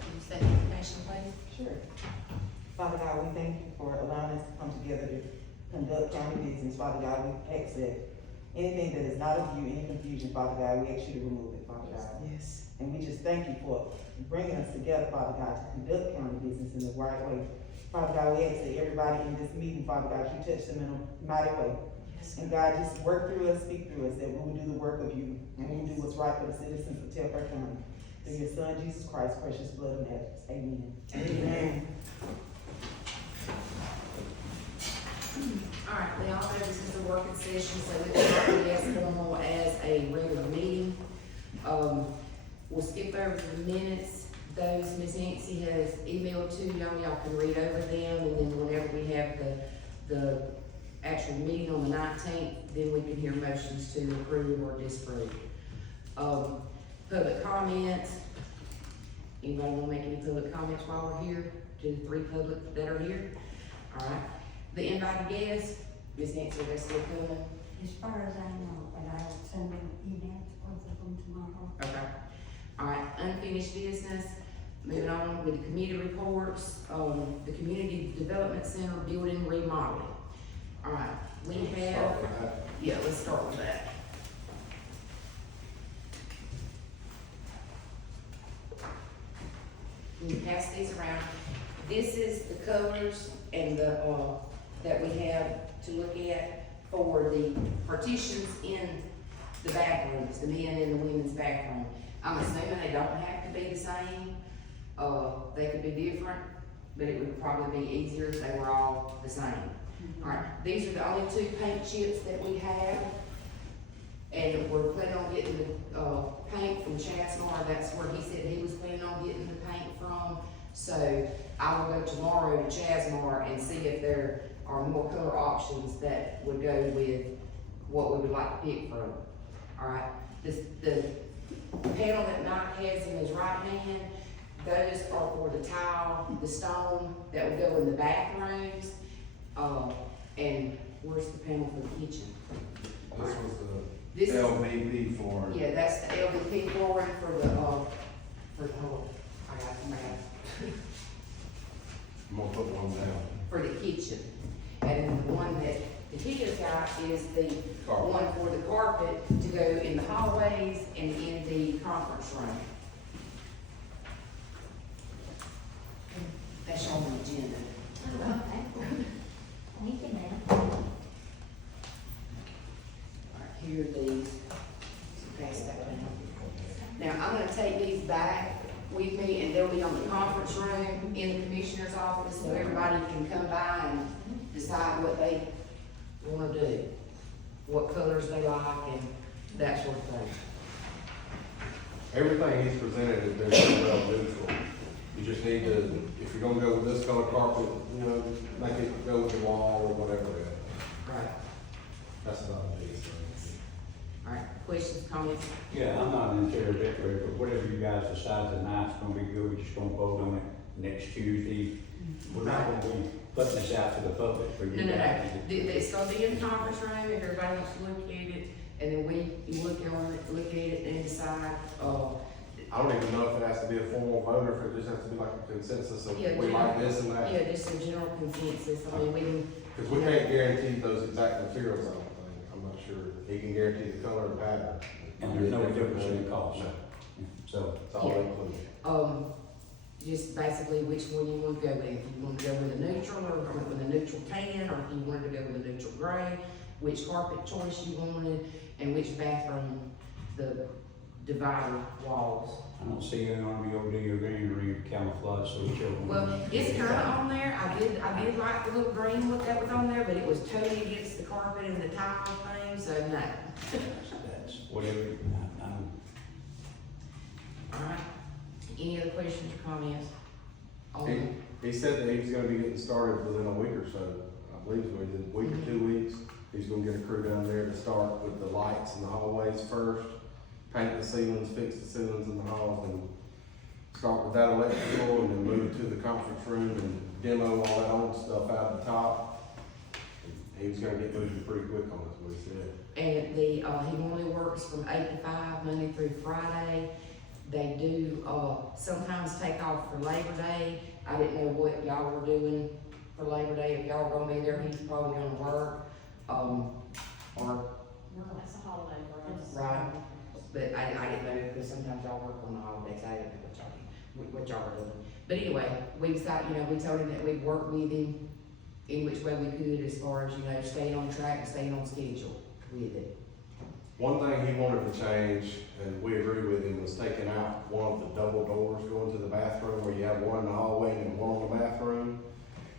Can you say the information, please? Sure. Father God, we thank you for allowing us to come together to conduct county business. Father God, we ask that anything that is not of you, any confusion, Father God, we ask you to remove it, Father God. Yes. And we just thank you for bringing us together, Father God, to conduct county business in the right way. Father God, we ask that everybody in this meeting, Father God, you touch them in a mighty way. Yes. And God, just work through us, speak through us, that we will do the work of you, and we will do what's right for the citizens of Telfair County. Through your Son, Jesus Christ, precious blood and efforts. Amen. Amen. All right, we all know this is a working session, so we will not be as formal as a regular meeting. We'll skip over the minutes. Those Ms. Nancy has emailed to y'all can read over them, and then whenever we have the actual meeting on the 19th, then we can hear motions to approve or disapprove. Public comments. Anybody want to make any public comments while we're here? To the three public that are here? All right. The invited guests, Ms. Nancy, they're still coming? As far as I know, but I'll send an email to both of them tomorrow. Okay. All right, unfinished business. Moving on with the committee reports, the Community Development Center building remodeling. All right, we have, yeah, let's start with that. You can pass these around. This is the colors and the, that we have to look at for the partitions in the bathrooms, the men and the women's bathroom. I'm assuming they don't have to be the same. They could be different, but it would probably be easier if they were all the same. All right, these are the only two paint chips that we have. And we're planning on getting the, paint from Chasmar. That's where he said he was planning on getting the paint from. So I will go tomorrow to Chasmar and see if there are more color options that would go with what we would like to pick from. All right, the panel that Mike has in his right hand, those are for the tile, the stone that would go in the bathrooms. And where's the panel for the kitchen? This was This the is, LVP for. yeah, that's the LVP flooring for the, oh, I got the math. I'm gonna put one down. For the kitchen. And the one that he has got is the Carpet. one for the carpet to go in the hallways and in the conference room. That's on the agenda. Thank you, ma'am. All right, here are these. Pass that down. Now, I'm gonna take these back with me, and they'll be on the conference room in the commissioner's office, so everybody can come by and decide what they wanna do, what colors they like, and that sort of thing. Everything he's presented is very well neutral. You just need to, if you're gonna go with this color carpet, you know, make it go with the wall or whatever it is. Right. That's not a piece, so. All right, questions, comments? Yeah, I'm not an interior decorator, but whatever you guys decide tonight's gonna be good, we're just gonna vote on it next Tuesday. We're not gonna be putting this out to the public for you No. guys. It's gonna be in the conference room, if everybody wants to look at it, and then we look at it and decide, I don't even know if it has to be a formal vote or if it just has to be like a consensus of Yeah, we like this and that. yeah, just a general consensus. I mean, we can. Cause we can't guarantee those exact materials, I don't think. I'm not sure. He can guarantee the color and pattern. And there's no difference in the cost. No, So, it's all Yeah. included. Just basically which one you want to go with. If you want to go with a neutral, or with a neutral tan, or if you wanted to go with a neutral gray, which carpet choice you wanted, and which bathroom, the divider walls. I don't see any RBOD or green or camouflage, so children. Well, it's kind of on there. I did like the little green look that was on there, but it was totally against the carpet and the tile thing, so no. That's whatever, I'm All right. Any other questions or comments? He said that he was gonna be getting started within a week or so. I believe it's within a week or 2 weeks. He's gonna get a crew down there to start with the lights in the hallways first, paint the ceilings, fix the ceilings in the halls, and start with that electrical, and then move to the conference room and demo all that old stuff out the top. He was gonna get moving pretty quick on it, what he said. And he only works from 8 to 5, Monday through Friday. They do, sometimes take off for Labor Day. I didn't know what y'all were doing for Labor Day, if y'all were gonna be there, he's probably gonna work, or, That's a holiday for us. right, but I didn't know, because sometimes y'all work on the holidays, I didn't know what y'all were doing. But anyway, we decided, we told him that we'd work with him in which way we could, as far as, staying on track and staying on schedule with it. One thing he wanted to change, and we agree with him, was taking out one of the double doors going to the bathroom, where you have one in the hallway and then one on the bathroom.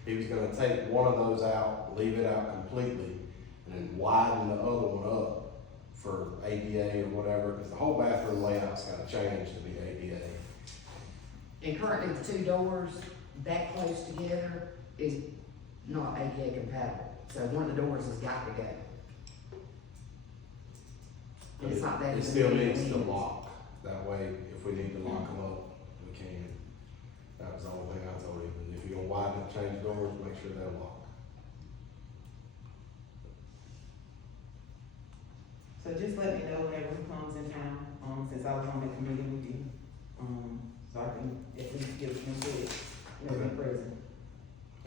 He was gonna take one of those out, leave it out completely, and then widen the other one up for ADA or whatever, because the whole bathroom layout's gotta change to be ADA. And currently, the two doors that close together is not ADA compatible, so one of the doors has got to go. And it's not that. It still needs to lock, that way, if we need to lock them up, we can. That was the only thing I told him, and if you're gonna widen and change doors, make sure they're locked. So just let me know whenever he comes in town, since I was on the committee with you, so I can at least give him input, be present.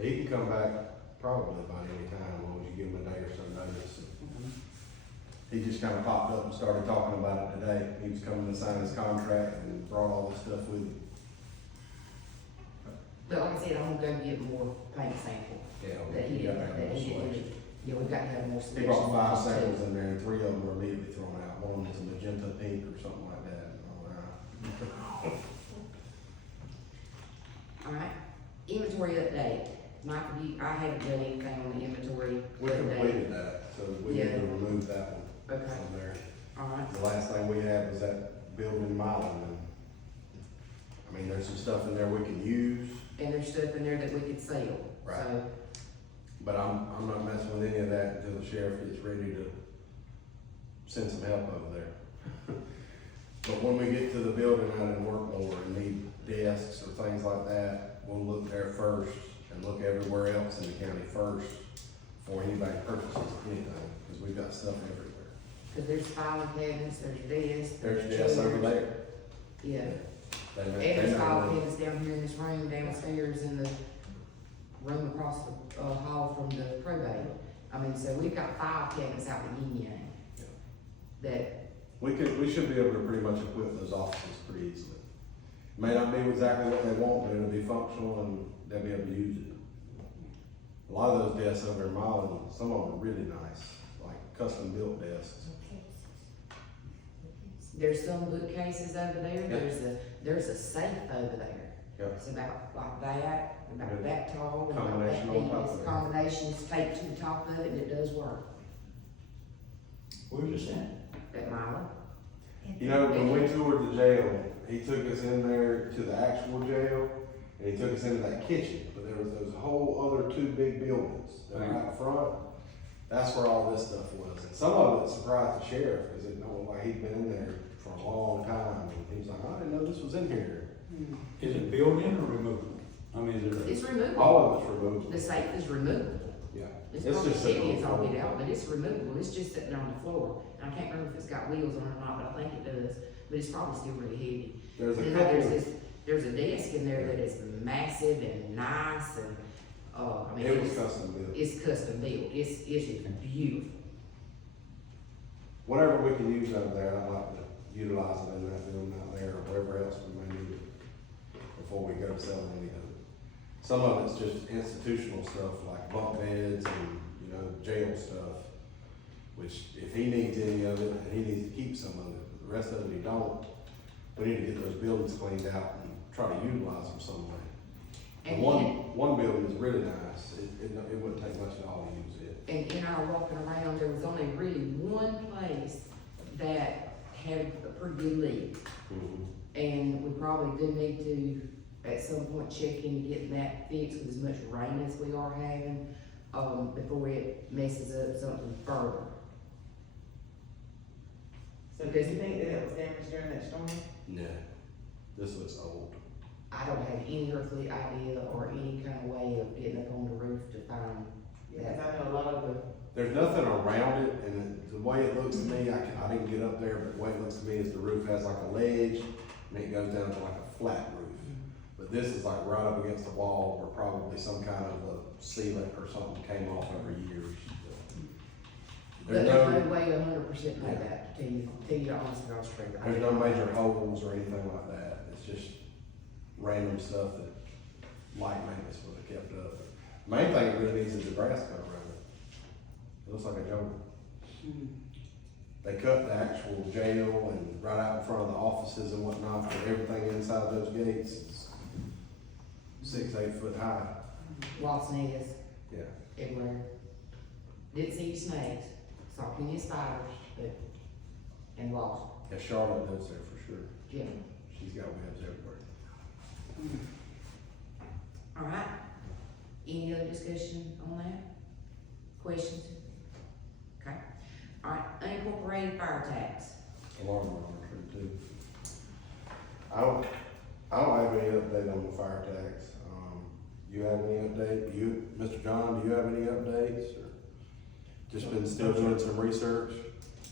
He can come back probably about any time, as long as you give him a day or so notice. He just kinda popped up and started talking about it today. He was coming to sign his contract and brought all this stuff with him. But like I said, I'm gonna go get more paint sample. Yeah, That he we got didn't, to have that more he didn't. selection. Yeah, we've got to have more selection. He brought 5 samples in there, and 3 of them were immediately thrown out. One was a magenta pink or something like that. Alright, inventory update. Michael, I haven't done anything on the inventory We update. completed that, so we need Yeah. to remove that one Okay, from there. alright. The last thing we had was that building modeling. And I mean, there's some stuff in there we can use, And there's stuff in there that we could sell. Right. So, but I'm not messing with any of that until the sheriff gets ready to send some help over there. But when we get to the building out in Workmore and need desks or things like that, we'll look there first and look everywhere else in the county first before anybody purchases anything, because we've got stuff everywhere. cause there's filing cabinets, there's desks. There's desks over there. Yeah, They and may- there's they file may- cabinets down here in this room, downstairs in the room across the, hall from the probate. I mean, so we've got file cabinets out in yin yang. That, We should be able to pretty much equip those offices pretty easily. May not be exactly what they want, but it'll be functional and they'll be able to use it. A lot of those desks over in Milan, some of them are really nice, like custom built desks. there's some bookcases over there, Yep. there's a safe over there. Yep. It's about like that, about Good. that tall, and about Combination that on deep. top It's of it. combinations taped to the top of it, and it does work, Where's this at? that Milo. You know, when we toured the jail, he took us in there to the actual jail, and he took us into that kitchen, but there was those whole other 2 big buildings that are out front. That's where all this stuff was, and some of it surprised the sheriff, because it looked like he'd been in there for a long time, and he was like, I didn't know this was in here. Is it built in or removable? I mean, is it? It's removable, All of it's removable. the safe is removable. Yeah. It's It's probably just sitting on heavy the as all floor. get out, but it's removable, it's just sitting on the floor. And I can't remember if it's got wheels on it or not, but I think it does, but it's probably still really heavy. There's a And couple. there's a desk in there that is massive and nice and, I mean, It was custom built. it's custom built, it's beautiful. Whatever we can use out there, I'd like to utilize it in that building out there, or wherever else we may need it, before we go selling any of it. Some of it's just institutional stuff, like bunk beds and, jail stuff, which if he needs any of it, he needs to keep some of it, but the rest of it he don't. We need to get those buildings cleaned out and try to utilize them some way. The And one building is really nice, it wouldn't take much at all to use it. And in our walking around, there was only really one place that had a pretty good leak. And we probably do need to, at some point, check into getting that fixed with as much rain as we are having, before it messes up something further. So do you think that it was damaged during that storm? No, this looks old. I don't have any earthly idea or any kind of way of getting up on the roof to find Yeah, 'cause I know a lot of the, There's nothing around it, and the way it looks to me, I didn't get up there, but the way it looks to me is the roof has like a ledge, and and it goes down to like a flat roof. But this is like right up against the wall where probably some kind of a sealant or something came off over years. But There's there's no, no way 100% know that, till you honest to God's truth. there's no major holes or anything like that. It's just random stuff that light maintenance would have kept up. Main thing it really needs is the grass cut around it. It looks like a jungle. Hmm. They cut the actual jail and right out in front of the offices and whatnot, but everything inside those gates is 6-8 foot high. Lots of niggas Yeah. everywhere. Didn't see any snakes, saw plenty of spiders, but, and wasps, Yeah, Charlotte lives there for sure. yeah. She's got webs everywhere. All right, any other discussion on that? Questions? Okay, all right, unincorporated fire tax. Alarm alarm too. I don't have any update on the fire tax. You have any update? You, Mr. John, do you have any updates or just been still doing some research?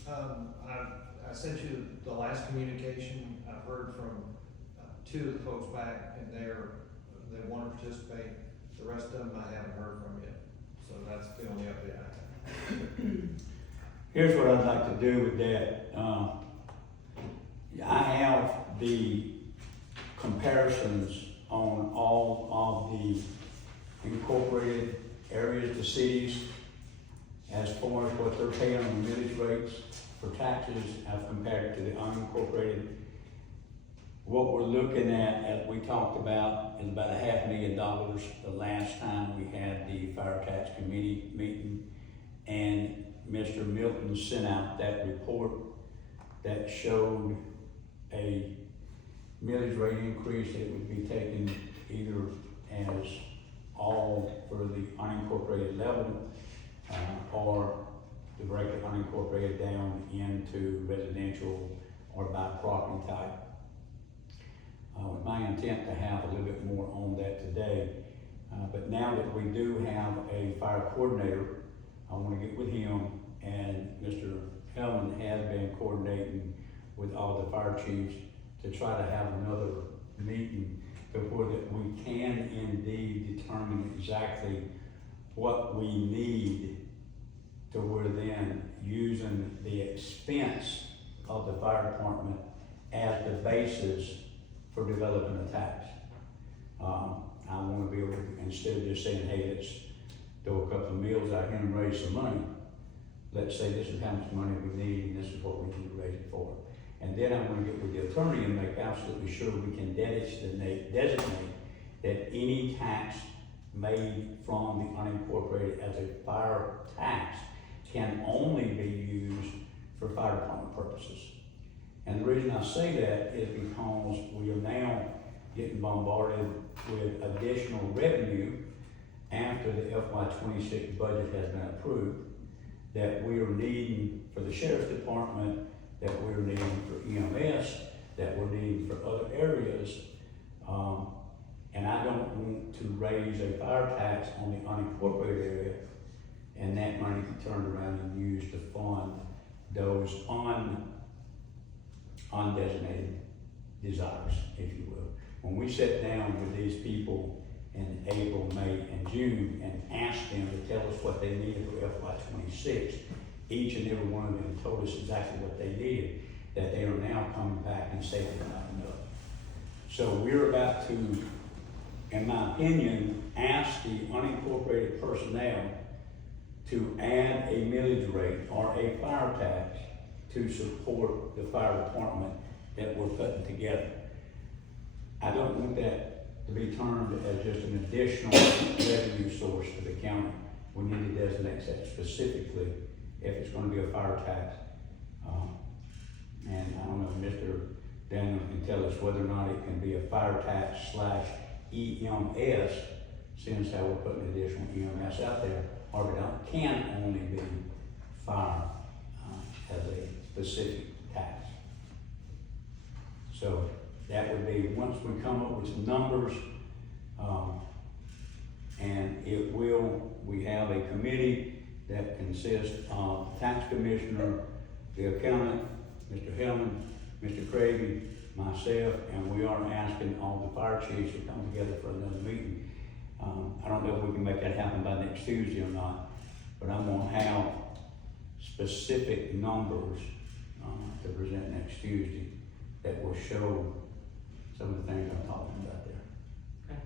I sent you the last communication. I've heard from two of the folks back, and they want to participate. The rest of them I haven't heard from yet. So that's the only update I have. Here's what I'd like to do with that. I have the comparisons on all of the incorporated areas, the cities, as far as what they're paying on the millage rates for taxes as compared to the unincorporated. What we're looking at, as we talked about, is about $500,000 the last time we had the fire tax committee meeting. And Mr. Milton sent out that report that showed a millage rate increase that would be taken either as all for the unincorporated level or directly unincorporated down into residential or by property type. My intent to have a little bit more on that today, but now that we do have a fire coordinator, I want to get with him, and Mr. Hellman has been coordinating with all the fire chiefs to try to have another meeting before that we can indeed determine exactly what we need to where then using the expense of the fire department as the basis for developing a tax. I want to be able to, instead of just saying, hey, let's throw a couple of meals out here and raise some money, let's say this is how much money we need and this is what we need to raise it for. And then I'm going to get with the attorney and make absolutely sure we can designate that any tax made from the unincorporated as a fire tax can only be used for fire department purposes. And the reason I say that is because we are now getting bombarded with additional revenue after the FY26 budget has been approved that we are needing for the sheriff's department, that we're needing for EMS, that we're needing for other areas. And I don't want to raise a fire tax on the unincorporated area and that money be turned around and used to fund those undesignated desires, if you will. When we sat down with these people in April, May, and June and asked them to tell us what they needed for FY26, each and every one of them told us exactly what they needed, that they are now coming back and saying not enough. So we're about to, in my opinion, ask the unincorporated personnel to add a millage rate or a fire tax to support the fire department that we're putting together. I don't want that to be termed as just an additional revenue source for the county. We need to designate that specifically if it's going to be a fire tax. And I don't know if Mr. Daniel can tell us whether or not it can be a fire tax / EMS, since how we're putting additional EMS out there, or if it can only be fire as a specific tax. So that would be, once we come up with some numbers, and we have a committee that consists of tax commissioner, the accountant, Mr. Hellman, Mr. Craig, myself, and we are asking all the fire chiefs to come together for another meeting. I don't know if we can make that happen by next Tuesday or not, but I'm gonna have specific numbers, to present next Tuesday that will show some of the things I'm talking about there.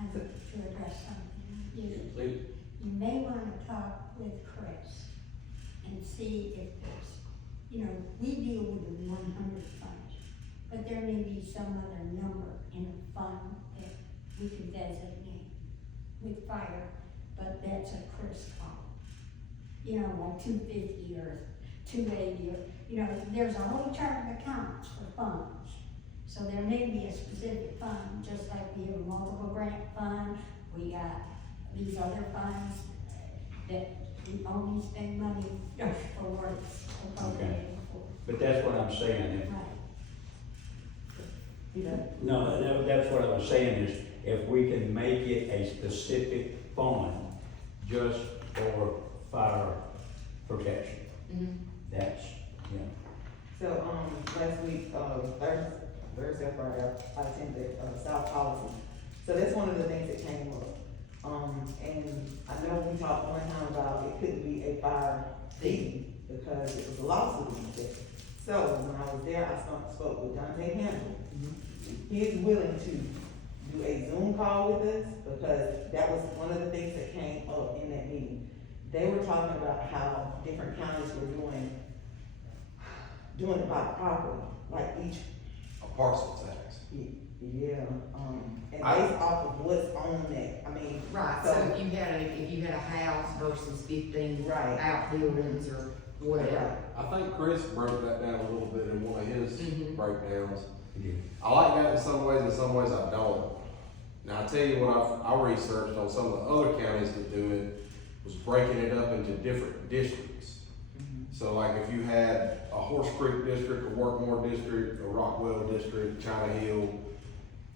I think to address something, Please. you may wanna talk with Chris and see if there's, we deal with the 100 funds, but there may be some other number in a fund that we can designate with fire, but that's a Chris call. Like 250 or 280, or, there's a whole chart of accounts for funds. So there may be a specific fund, just like we have a multiple grant fund, we got these other funds that we only spend money for what it's appropriated for. But that's what I'm saying, if, Right. no, that's what I was saying is, if we can make it a specific fund just for fire protection, that's, So, last week, Thursday, Friday, I attended, South Policy. So that's one of the things that came up. And I know we talked one time about it couldn't be a fire fee because it was a lawsuit in there. So when I was there, I spoke with Dante Handel. He is willing to do a Zoom call with us because that was one of the things that came up in that meeting. They were talking about how different counties were doing it by property, like each, A parcel tax. yeah, and based off of what's on that, Right, so if you had a house versus 15 Right. outbuildings or whatever. I think Chris broke that down a little bit in one of his Mhm. breakdowns. yeah. I like that in some ways I don't. Now, I tell you what I researched on some of the other counties that do it, was breaking it up into different districts. So like if you had a Horse Creek district, a Workmore district, a Rockwell district, China Hill,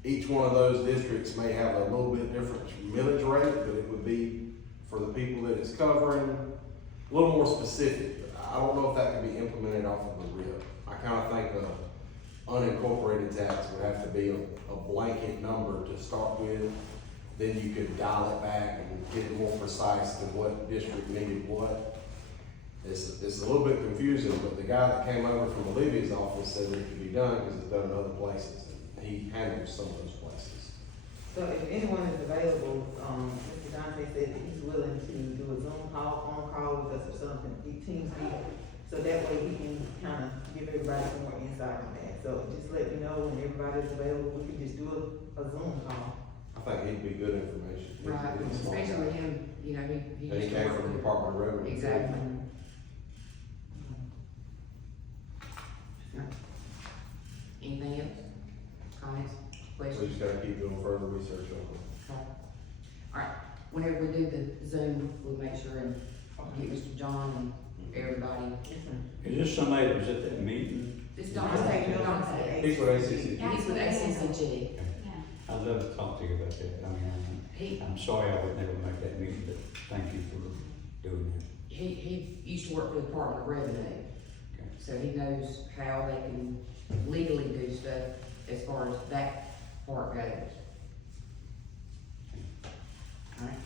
each one of those districts may have a little bit different millage rate, but it would be for the people that it's covering, a little more specific. But I don't know if that can be implemented off of the RIP. I kinda think the unincorporated tax would have to be a blanket number to start with. Then you could dial it back and get it more precise to what district needed what. It's a little bit confusing, but the guy that came over from Olivia's office said it could be done because it's done in other places. And he handles some of those places. so if anyone is available, Mr. Dante said that he's willing to do a Zoom call, phone call with us or something, Teams meeting. So that way he can kind of give everybody some more insight on that. So just let me know when everybody's available, we can just do a Zoom call. I think he'd be good information. Right, He's a smart guy. especially him, he And he used to came work from the with- Department of Revenue. Exactly. Anything else? Comments, We questions? just gotta keep doing further research on it. Okay. All right, whenever we do the Zoom, we'll make sure and get Mr. John and everybody. Is this somebody that was at that meeting? It's Dante, Dante. He's with ACC. He's with ACCG. Yeah. I'd love to talk to you about that. He, I'm sorry I would never make that meeting, but thank you for doing that. he used to work for the Department of Revenue. Okay. So he knows how they can legally do stuff as far as that part goes. Alright,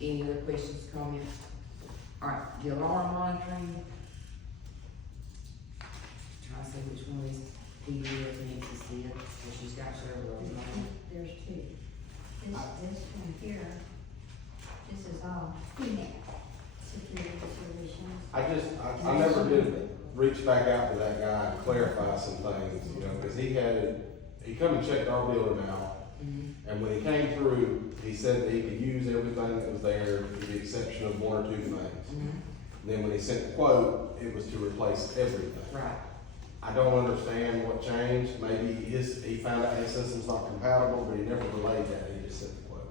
any other questions, comments? Alright, the alarm monitoring. Trying to see which one of these PDFs Nancy said, because she's got several of them. There's two. This one here, this is all female security solutions. I never did reach back out to that guy and clarify some things, because he come and checked our building out. And when he came through, he said that he could use everything that was there with the exception of one or two things. And then when he sent the quote, it was to replace everything. Right, I don't understand what changed. Maybe he found out his system's not compatible, but he never relayed that. He just sent the quote.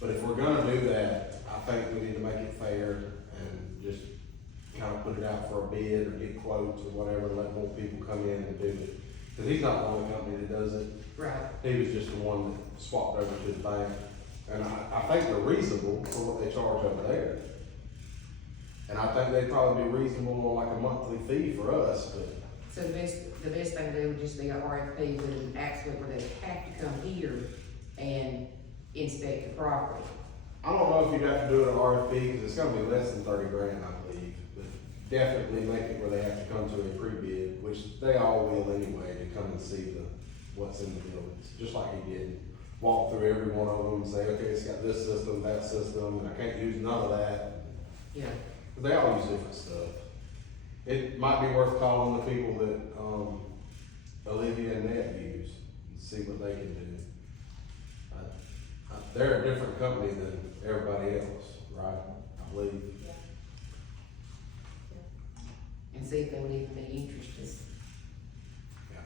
But if we're gonna do that, I think we need to make it fair and just kind of put it out for a bid or get quotes or whatever, and let more people come in and do it. Cause he's not the only company that does it. right. He was just the one that swapped over to the bank. And I think they're reasonable for what they charge over there. And I think they'd probably be reasonable on like a monthly fee for us, but So the best thing to do would just be a RFP with an actually where they have to come here and inspect the property. I don't know if you'd have to do an RFP, cause it's gonna be less than 30 grand, I believe, but definitely make it where they have to come to a pre-bid, which they all will anyway, to come and see what's in the buildings, just like he did. Walk through every one of them and say, okay, it's got this system, that system, and I can't use none of that. Yeah. But they all use different stuff. It might be worth calling the people that, Olivia and Ned use, and see what they can do. They're a different company than everybody else, right? I believe. And see if they would even be interested. Yeah.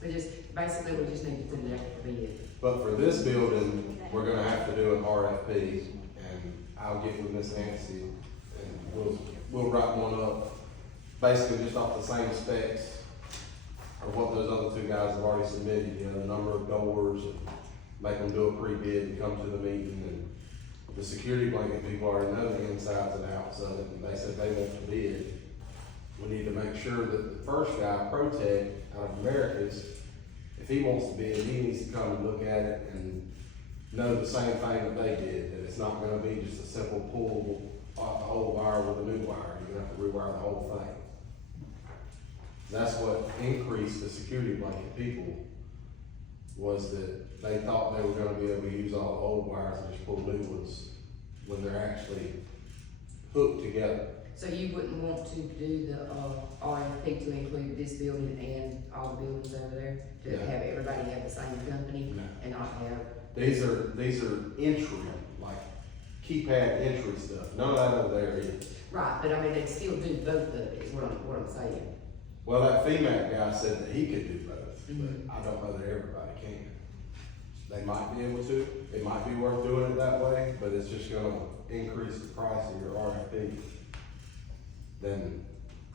We basically, we just need to put it out for bid. But for this building, we're gonna have to do an RFP, and I'll get with Miss Nancy, and we'll write one up, basically just off the same specs of what those other two guys have already submitted, you know, the number of doors, and make them do a pre-bid and come to the meeting, and the security blanket people already know the insides and outs of it, and they said they want to bid. We need to make sure that the first guy, ProTech, out of Americas, if he wants to bid, he needs to come and look at it and know the same thing that they did, that it's not gonna be just a simple pull off the old wire with a new wire, you're gonna have to rewire the whole thing. That's what increased the security blanket people, was that they thought they were gonna be able to use all the old wires and just pull new ones when they're actually hooked together. So you wouldn't want to do the, RFP to include this building and all the buildings over there? To No. have everybody have the same company No. and not have, These are entry, like keypad entry stuff, none of that over there is. right, but I mean, they'd still do both of it, is what I'm saying. Well, that FEMAC guy said that he could do both, Mhm. but I don't know that everybody can. They might be able to, it might be worth doing it that way, but it's just gonna increase the price of your RFP than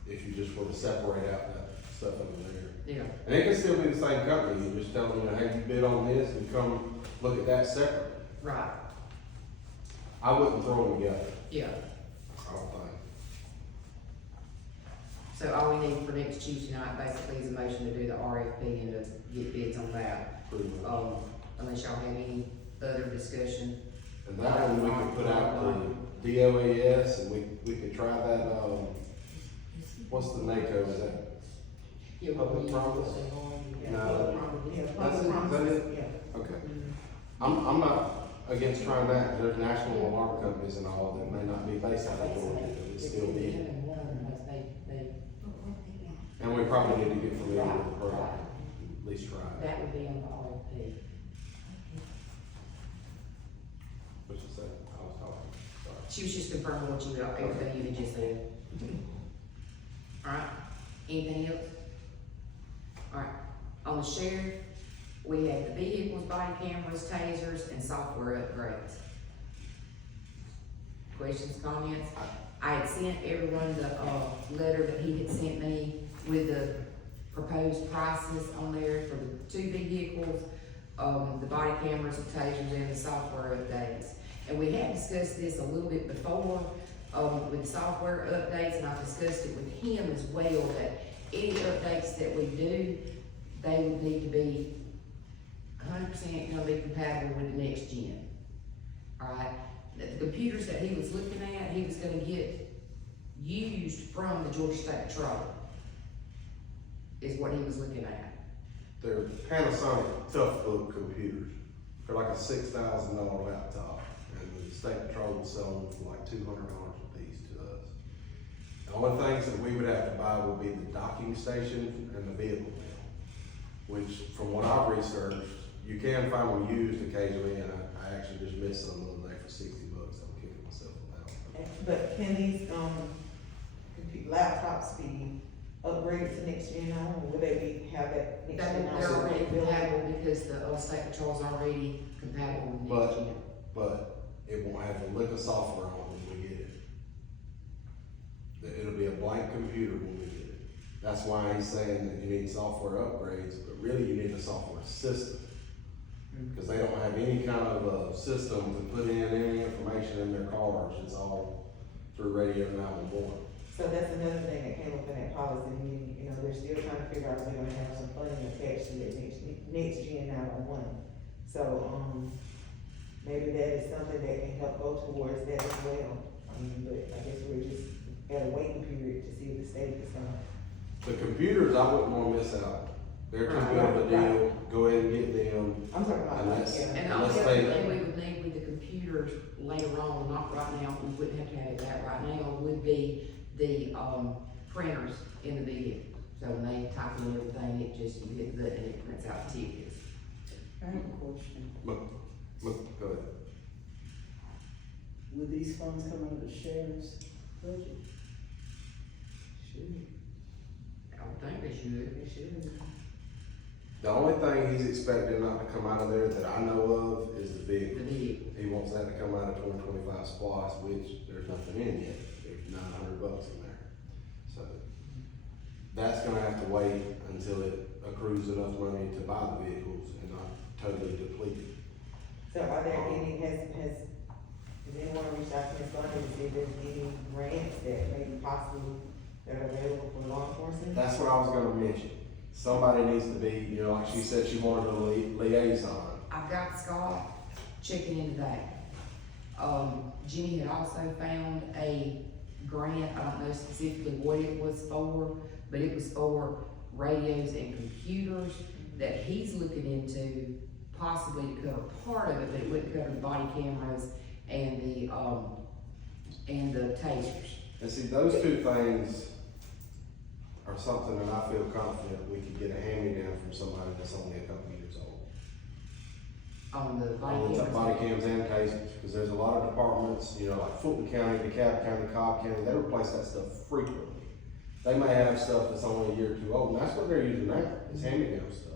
if you just were to separate out that stuff over there. Yeah, And it can still be the same company, you just tell them, you know, hey, you bid on this and come look at that separately. right, I wouldn't throw them together, yeah. I don't think. So all we need for next Tuesday night basically is a motion to do the RFP and to get bids on that. Pretty much. Unless y'all have any other discussion. And that one we could put out to DOAS and we could try that, what's the NACO, is that? Public promise? No. Yeah, That's it, is that it? Yeah. Okay. I'm not against trying that, there's national alarm companies and all that may not be based out of Georgia, but it's still be. And we probably need to get familiar with the program, at least try it. That would be on the RFP. Which is that, I was talking, sorry. She was just confirming what you, everything you had just said. Alright, anything else? Alright, on the sheriff, we have the vehicles, body cameras, tasers, and software upgrades. Questions, comments? I had sent everyone the, letter that he had sent me with the proposed prices on there for the two vehicles, the body cameras, the tasers, and the software updates. And we had discussed this a little bit before, with the software updates, and I discussed it with him as well, that any updates that we do, they would need to be 100% gonna be compatible with the next gen. Alright, the computers that he was looking at, he was gonna get used from the Georgia State Patrol, is what he was looking at. They're Panasonic tough book computers, they're like a $6,000 laptop, and the state patrol will sell them for like $200 a piece to us. The only things that we would have to buy would be the docking station and the vehicle mail, which from what I've researched, you can find them used occasionally, and I actually just missed some the other day for $60. I'm kicking myself about. But can these, laptops be upgraded to next gen on, or would they have that next gen on? They're already compatible because the state patrol's already compatible with next gen. But it won't have a lick of software on it when we get it. It'll be a blank computer when we get it. That's why he's saying that you need software upgrades, but really you need a software system. Because they don't have any kind of a system to put in any information in their cars, it's all through radio 911. So that's another thing that came up in that policy meeting, you know, they're still trying to figure out if they're gonna have some funding attached to that next gen 911. So, maybe that is something that can help go towards that as well. But I guess we're just at a waiting period to see if the state is gonna. The computers, I wouldn't wanna miss out. They're too good of a deal, go ahead and get them. I'm talking about, And that's- yeah. And the Let's only other say- thing we would need with the computers later on, not right now, we wouldn't have to have that right now, would be the, printers in the vehicle. So when they type in everything, it just, you hit the button and it prints out the tickets. I have a question. Look, go ahead. Will these funds come out of the sheriff's budget? Should. I would think they should. They should. The only thing he's expecting not to come out of there that I know of is the The vehicle. vehicle. He wants that to come out of 2025 splice, which there's nothing in yet, there's $900 in there. So, that's gonna have to wait until it accrues enough money to buy the vehicles and not totally deplete it. So are there any, has anyone reached out to Ms. Bundy to see if there's any grants that may be possible that are available for law enforcement? That's what I was gonna mention. Somebody needs to be, you know, like she said, she wanted a liaison. I've got Scott checking into that. Jenny had also found a grant, I don't know specifically what it was for, but it was for radios and computers that he's looking into possibly to cover part of it, but it wouldn't cover the body cameras and the tasers. And see, those two things are something that I feel confident we could get a hand-me-down from somebody that's only a couple years old. On the body On the cameras. body cams and tasers, because there's a lot of departments, you know, like Fulton County, DeKalb County, Cobb County, they replace that stuff frequently. They may have stuff that's only a year or two old, and that's what they're using now, is hand-me-down stuff.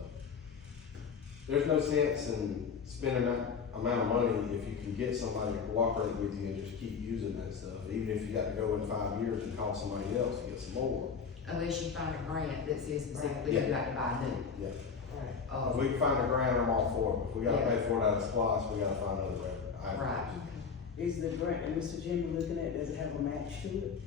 There's no sense in spending that amount of money if you can get somebody to cooperate with you and just keep using that stuff, even if you got to go in 5 years and call somebody else to get some more. Unless you find a grant that says specifically you got to buy new. Yeah. Right. If we can find a grant, I'm all for it. If we gotta pay for it out of SPOS, we gotta find another revenue. Right. Is the grant that Mr. Jimmy looking at, does it have a match to it?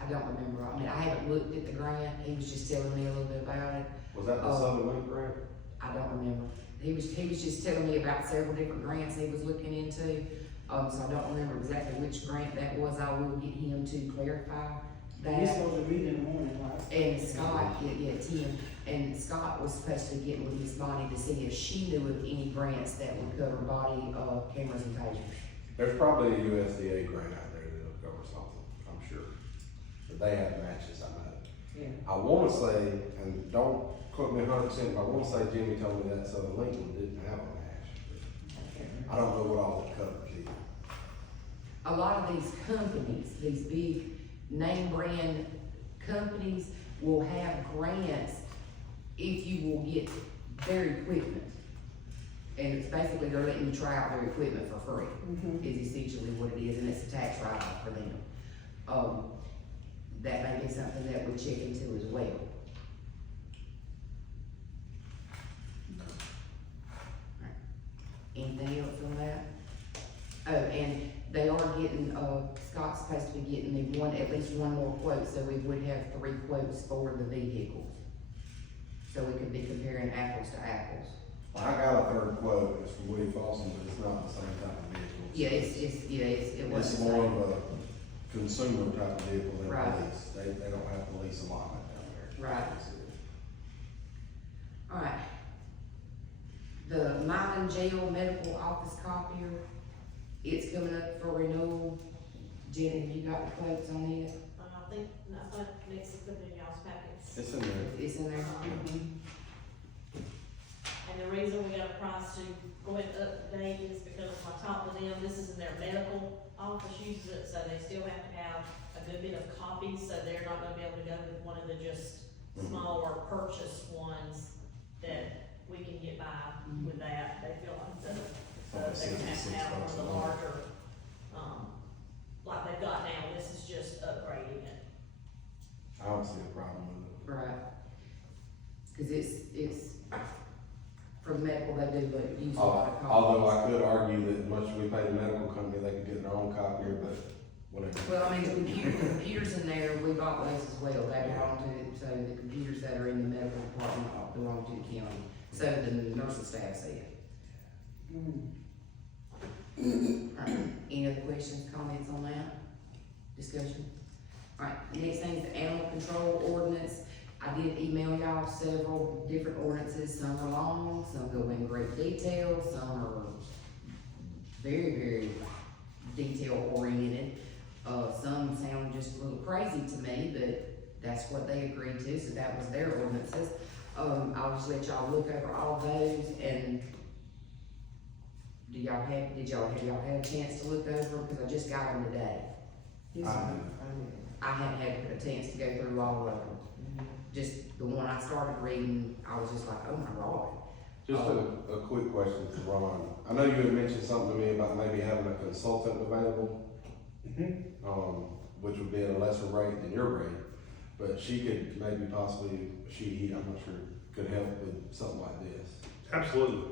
I don't remember, I mean, I haven't looked at the grant, he was just telling me a little bit about it, Was that the Southern Link grant? I don't remember. He was just telling me about several different grants he was looking into, so I don't remember exactly which grant that was, I will get him to clarify You're that. supposed to read in the morning, right? And Scott, yeah, Tim, and Scott was supposed to get with Miss Bonnie to see if she knew of any grants that would cover body, cameras and tasers. There's probably a USDA grant out there that'll cover something, I'm sure. But they have matches, I know. Yeah. I wanna say, and don't quote me 100%, but I wanna say Jimmy told me that Southern Link one didn't have a match. I don't know what all it covers either. A lot of these companies, these big name brand companies will have grants if you will get their equipment. And it's basically they're letting you try out their equipment for free, is essentially what it is, and it's a tax write-off for them. That may be something that we check into as well. Anything else on that? Oh, and they are getting, Scott's supposed to be getting me at least one more quote, so we would have 3 quotes for the vehicles. So we could be comparing apples to apples. I got a third quote, it's from Woody Fawson, but it's not the same type of vehicle. Yeah, it was It's the more same. of a consumer type of vehicle than Right. police. They don't have police alignment down there. Right. Alright. The Milan Jail Medical Office copier, it's coming up for renewal. Jenny, have you got the quotes on it? I think Nixie put it in y'all's packets. It's in there. It's in there? And the reason we got a price to go ahead and update is because on top of them, this is in their medical office uses it, so they still have to have a good bit of copies, so they're not gonna be able to go with one of the just smaller purchase ones that we can get by with that. They feel like so they're gonna have to have one of the larger, like they've got now, this is just upgrading it. I don't see a problem with it. Right. Cause it's, for medical, they do, but use a lot of copies. Although I could argue that much we pay the medical company, they could get their own copier, but whatever. Well, I mean, the computers in there, we bought those as well, they belong to, so the computers that are in the medical department all belong to the county, so the nursing staff said. Alright, any other questions, comments on that? Discussion? Alright, next thing is the animal control ordinance. I did email y'all several different ordinances, some are long, some go in great detail, some are very, very detail oriented. Some sound just a little crazy to me, but that's what they agreed to, so that was their ordinances. I'll just let y'all look over all those, and have y'all had a chance to look over them, cause I just got them today. Yes, I- ma'am. I hadn't had a chance to go through all of them. Just the one I started reading, I was just like, oh my God. Just a quick question to Ron. I know you had mentioned something to me about maybe having a consultant available. Which would be at a lesser rate than your rate, but she could maybe possibly, I'm not sure, could help with something like this. Absolutely.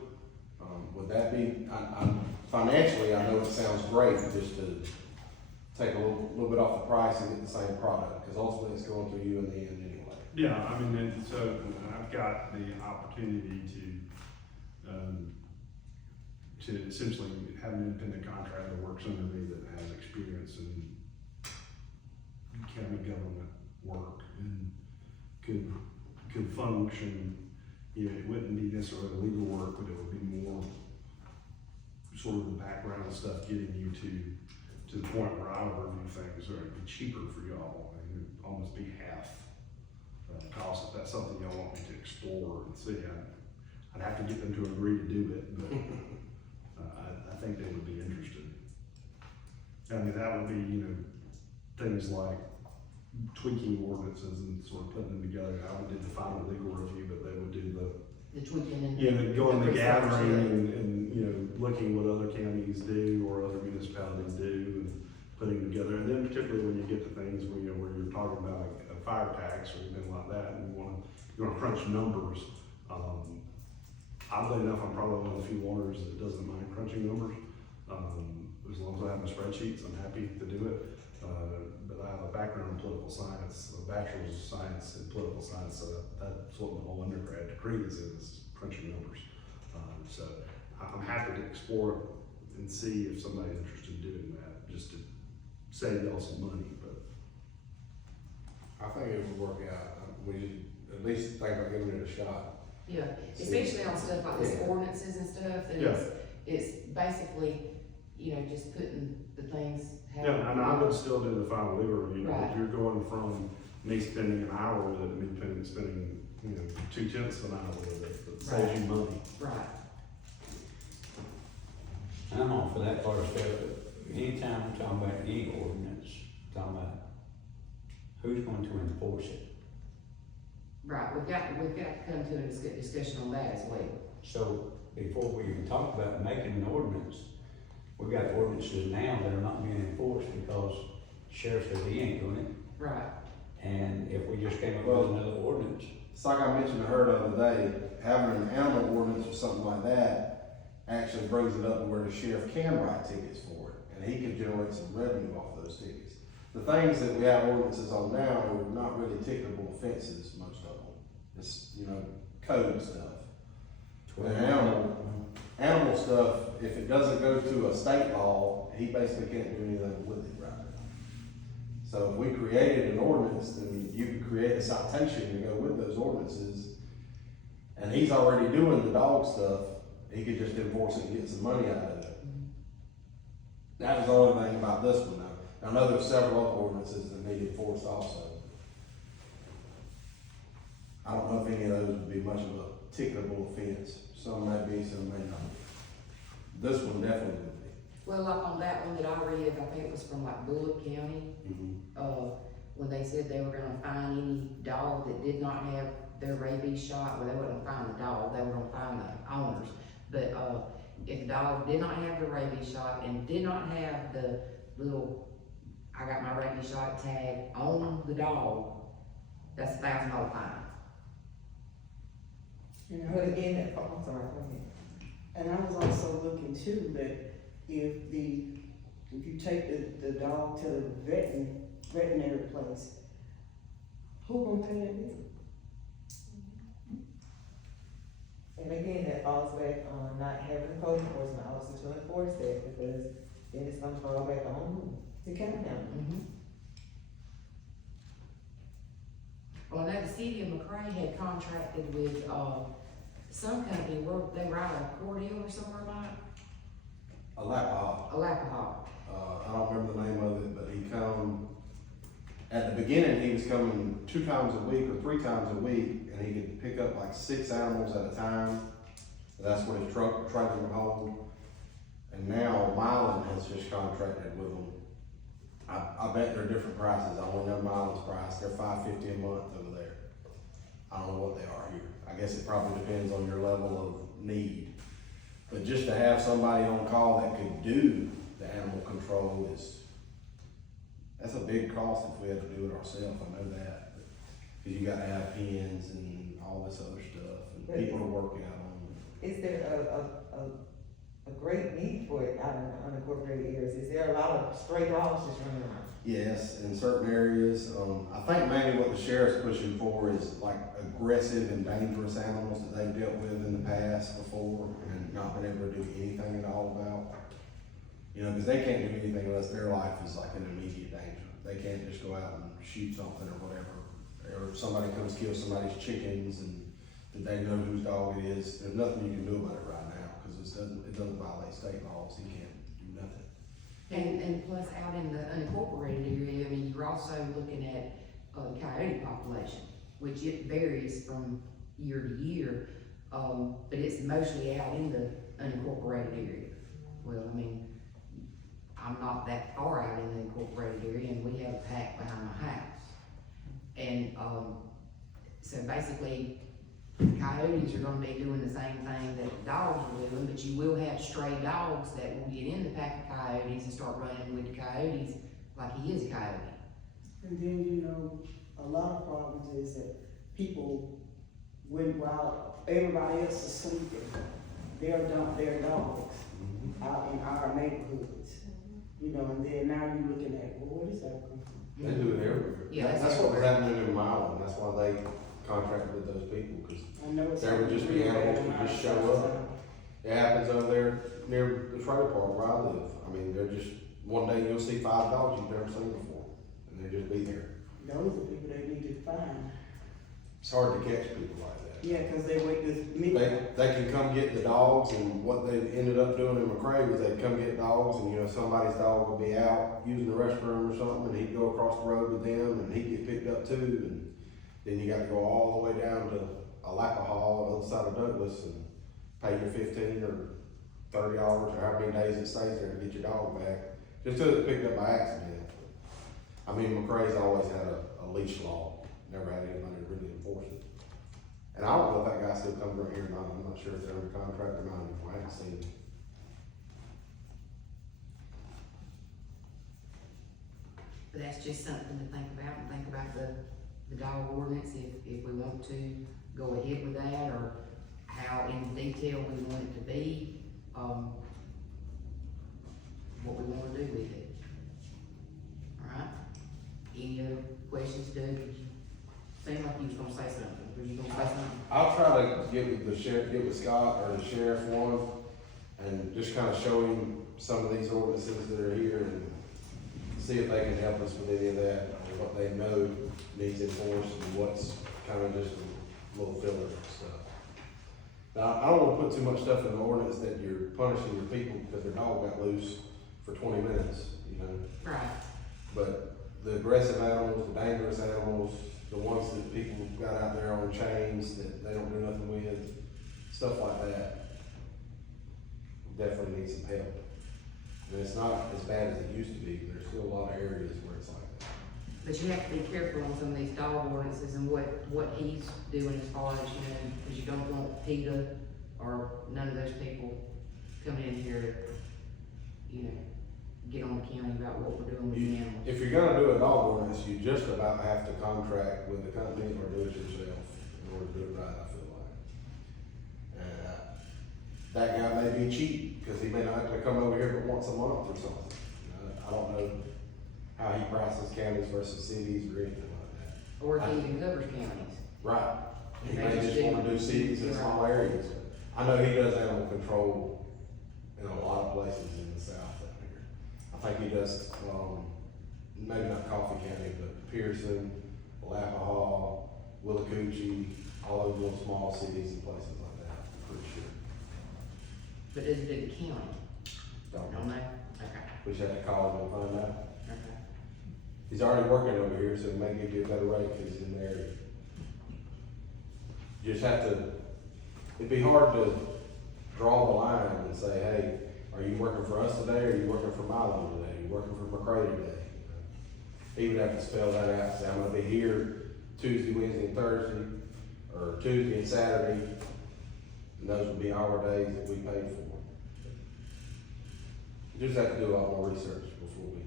Would that be, financially, I know it sounds great just to take a little bit off the price and get the same product, because ultimately it's going through you in the end anyway. Yeah, I mean, and so I've got the opportunity to essentially have an independent contractor that works under me that has experience in county government work and could function. You know, it wouldn't be necessarily legal work, but it would be more sort of the background stuff, getting you to the point where I would review things, or it'd be cheaper for y'all, and it'd almost be half cost if that's something y'all want me to explore and see. I'd have to get them to agree to do it, but I think they would be interested. I mean, that would be, you know, things like tweaking ordinances and sort of putting them together. I would do the final legal review, but they would do The tweaking and. you know, going the research, gathering and, you know, looking what other counties do or other municipalities do and putting them together. And then particularly when you get to things where, you know, where you're talking about a fire tax or anything like that, and you wanna crunch numbers. Oddly enough, I'm probably one of the few lawyers that doesn't mind crunching numbers. As long as I have my spreadsheets, I'm happy to do it. But I have a background in political science, a bachelor's of science in political science, so that's what my whole undergrad degree is crunching numbers. So I'm happy to explore it and see if somebody's interested in doing that, just to save y'all some money, but. I think it would work out. We should at least think about giving it a shot. Yeah, especially on stuff like this, ordinances and stuff, and it's basically, you know, just putting the things. Yeah, and I would still do the final legal review, Right. if you're going from me spending an hour with it, and me spending, you know, 2/10 of an hour with it, it saves you money. Right. I'm all for that part of stuff, but anytime we're talking about any ordinance, talking about who's going to enforce it. Right, we've got to come to a discussion on that as well. So before we even talk about making an ordinance, we've got ordinances now that are not being enforced because the sheriff says he ain't doing it. Right. And if we just came up with another ordinance, It's like I mentioned to her the other day, having an animal ordinance or something like that actually brings it up to where the sheriff can write tickets for it, and he can generate some revenue off those tickets. The things that we have ordinances on now are not really ticketable offenses, most of them. It's, you know, code stuff. With animal stuff, if it doesn't go to a state law, he basically can't do anything with it right now. So if we created an ordinance, then you could create a citation to go with those ordinances. And he's already doing the dog stuff, he could just enforce it and get some money out of it. That was the only thing about this one though. I know there's several other ordinances that need enforced also. I don't know if any of those would be much of a ticketable offense. Some may be, some may not. This one definitely would be. Well, like on that one that I read, I think it was from like Bullock County, when they said they were gonna find any dog that did not have their rabies shot, well, they wouldn't find the dog, they were gonna find the owners. But, if the dog did not have the rabies shot and did not have the little, I got my rabies shot tag on the dog, that's $1,000 fine. But again, I'm sorry, go ahead. And I was also looking too, that if the if you take the dog to the veterinary place, who gonna pay that bill? And again, that falls back on not having a code enforcement officer to enforce that, because then it's gonna fall back on who? The county now. Well, I know the city of McRae had contracted with, some company where they ride a accordion or somewhere like, Alapaha. I don't remember the name of it, but he come, at the beginning, he was coming 2 times a week or 3 times a week, and he could pick up like 6 animals at a time. That's what his trailer would hold. And now Mylan has just contracted with them. I bet they're different prices. I only know Mylan's price. They're $550 a month over there. I don't know what they are here. I guess it probably depends on your level of need. But just to have somebody on call that could do the animal control that's a big cost if we had to do it ourselves, I know that. Cause you gotta have pens and all this other stuff, and people to work out on. Is there a great need for it out in the unincorporated areas? Is there a lot of stray dogs just running around? Yes, in certain areas, I think mainly what the sheriff's pushing for is like aggressive and dangerous animals that they've dealt with in the past before and not been able to do anything at all about. You know, cause they can't do anything unless their life is like an immediate danger. They can't just go out and shoot something or whatever. Or if somebody comes kill somebody's chickens and they know whose dog it is, there's nothing you can do about it right now, cause it doesn't violate state laws, he can't do nothing. And plus out in the unincorporated area, I mean, you're also looking at, the coyote population, which it varies from year to year, but it's mostly out in the unincorporated area. Well, I mean, I'm not that far out in the incorporated area, and we have a pack behind my house. And, so basically, coyotes are gonna be doing the same thing that the dogs are doing, but you will have stray dogs that will get in the pack of coyotes and start running with the coyotes like he is a coyote. And then, you know, a lot of problems is that people, while everybody else is sleeping, they'll dump their dogs out in our neighborhoods. You know, and then now you're looking at, well, where does that come from? They do it everywhere. Yeah, That's what was happening in Milan, that's why they contracted with those people, cause I know it's. there would just be animals that just show up. It happens over there near the trailer park where I live. I mean, they're just, one day you'll see 5 dogs you've never seen before, and they just be there. Those are people they need to find. It's hard to catch people like that. Yeah, cause they wait this midnight. They can come get the dogs, and what they ended up doing in McRae was they'd come get dogs, and you know, somebody's dog would be out using the restroom or something, and he'd go across the road with them, and he'd get picked up too, and then you gotta go all the way down to Alapaha, on the other side of Douglas, and pay your $15 or $30 or however many days it stays there to get your dog back, just till it's picked up by accident. I mean, McRae's always had a leash law, never had anybody really enforce it. And I don't know if that guy still comes around here or not, I'm not sure if they're under contract or not, I haven't seen him. But that's just something to think about, and think about the dog ordinance, if we want to go ahead with that, or how in detail we want it to be, what we wanna do with it. Alright, any other questions, Doug? Seemed like you was gonna say something, were you gonna say something? I'll try to get with the sheriff, get with Scott or the sheriff one, and just kinda show him some of these ordinances that are here, and see if they can help us with any of that, or what they know needs enforced, and what's kinda just a little filler stuff. Now, I don't wanna put too much stuff in the ordinance that you're punishing your people because their dog got loose for 20 minutes, you know? Right, But the aggressive animals, the dangerous animals, the ones that people got out there on chains that they don't do nothing with, stuff like that, definitely need some help. And it's not as bad as it used to be, but there's still a lot of areas where it's like that. but you have to be careful on some of these dog ordinances and what he's doing as far as, you know, cause you don't want PETA or none of those people coming in here to, you know, get on the county about what we're doing with the animals. If you're gonna do a dog ordinance, you just about have to contract with the company or do it yourself in order to do it right, I feel like. And, that guy may be cheap, cause he may not have to come over here but once a month or something. don't know how he prices counties versus cities or anything like that. Or if he even covers counties. Right. He They may just just wanna do cities in Right. small areas. I know he does animal control in a lot of places in the south out here. I think he does, maybe not Coffee County, but Pearson, Alapahaw, Willacoochee, all those little small cities and places like that, I'm pretty sure. But does it do the county? Don't Don't know. they? Okay, We should have to call him and find out. okay. He's already working over here, so he may give you a better rate because he's in the area. You just have to, it'd be hard to draw the line and say, hey, are you working for us today, or are you working for Milo today, are you working for McCray today? He would have to spell that out, say, I'm gonna be here Tuesday, Wednesday, and Thursday, or Tuesday and Saturday, and those would be our days that we paid for. You just have to do a lot more research before we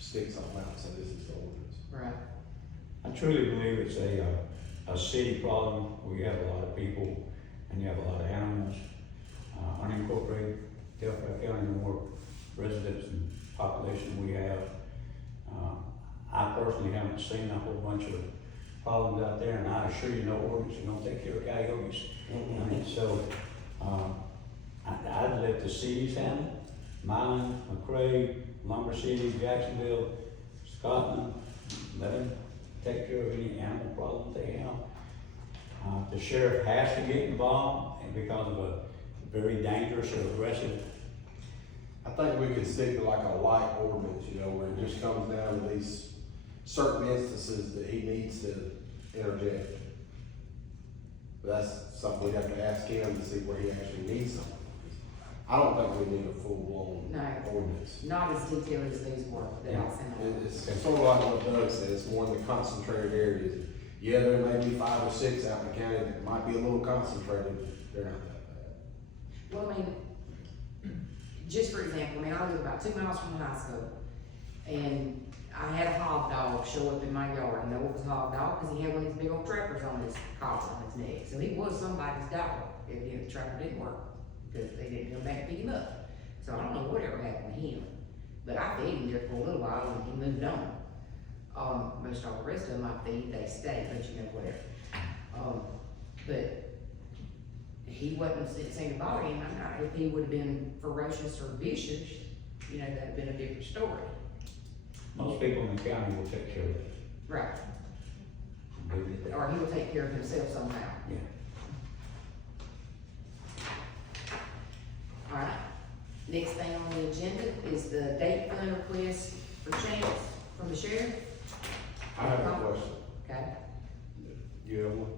stick something out and say this is the ordinance. Right. I truly believe it's a city problem. We have a lot of people and you have a lot of animals. Unincorporated Telfair County, the more residents and population we have. I personally haven't seen a whole bunch of problems out there, and I assure you no ordinance is gonna take care of coyotes. I mean, so, I'd let the cities handle it. Milan, McCray, Lumber City, Jacksonville, Scotland, let them take care of any animal problems they have. The sheriff has to get involved, and because of a very dangerous or aggressive. I think we could stick to like a light ordinance, you know, where it just comes down to these certain instances that he needs to interject. But that's something we'd have to ask him to see where he actually needs something. I don't think we need a full-blown No. ordinance. Not as detailed as these were that I sent out. It's sort of like what Doug said, it's more in the concentrated areas. Yeah, there may be 5 or 6 out in the county that might be a little concentrated, but they're not that bad. Well, I mean, just for example, I mean, I live about 2 miles from the high school, and I had a hog dog show up in my yard. I know it was a hog dog because he had one of these big old trackers on his collar on his neck. So he was somebody's dog if the tracker didn't work because they didn't come back and pick him up. So I don't know whatever happened to him, but I fed him there for a little while and he moved on. Most all the rest of them I feed, they stay, but you know, whatever. But he wasn't saying to bother him. If he would have been ferocious or vicious, you know, that'd have been a different story. Most people in the county will take care of it. Right. Leave it there. Or he will take care of himself somehow. Yeah. Alright, next thing on the agenda is the date fund request for Chance from the sheriff. I have a question. Okay. You have one?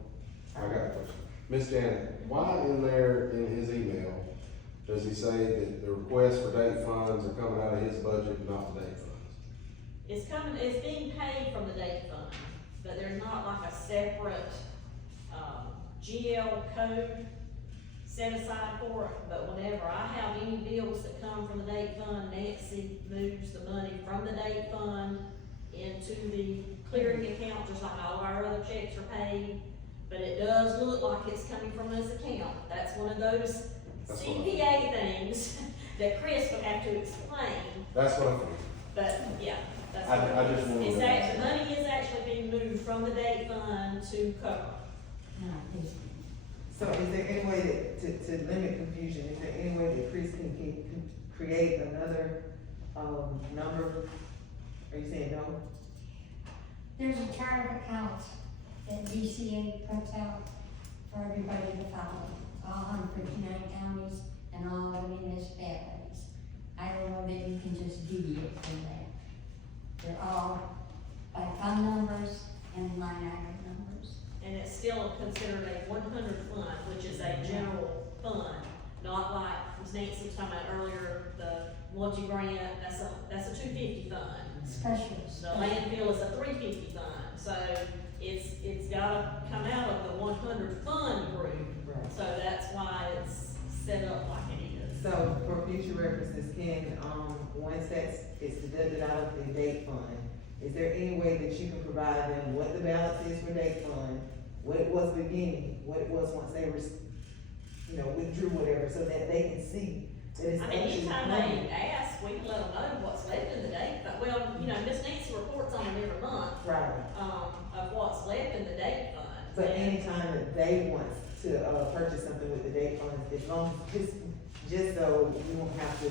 I got a question. Miss Janet, why in there in his email does he say that the request for date funds are coming out of his budget and not the date funds? It's being paid from the date fund, but there's not like a separate, GL code set aside for it. But whenever I have any bills that come from the date fund, Nancy moves the money from the date fund into the clearing account, just like all of our other checks are paid. But it does look like it's coming from this account. That's one of those That's what I- CPA things that Chris would have to explain. That's what I think. But, yeah, that's I what it just is. wanted It's to- actually, money is actually being moved from the date fund to cover. So is there any way to limit confusion, is there any way that Chris can create another, number? Are you saying no? There's a chart of accounts that DCA puts out for everybody to follow, all 159 counties and all the municipalities. I don't know that you can just deviate from that. They're all by fund numbers and line item numbers. And it's still considered a 100 fund, which is a general fund, not like, as Nancy was talking about earlier, the multi-grant, that's a 250 fund. Specials. The landfill is a 350 fund, so it's gotta come out of the 100 fund group. Right. So that's why it's set up like it is. So for future references, can, once it's deducted out of the date fund, is there any way that you can provide them what the balance is for date fund, what it was beginning, what it was once they were, withdrew whatever, so that they can see that it's I mean, actually anytime money? they ask, we can let them know what's left in the they want to, purchase something with the date funds, as long as, just so we won't have to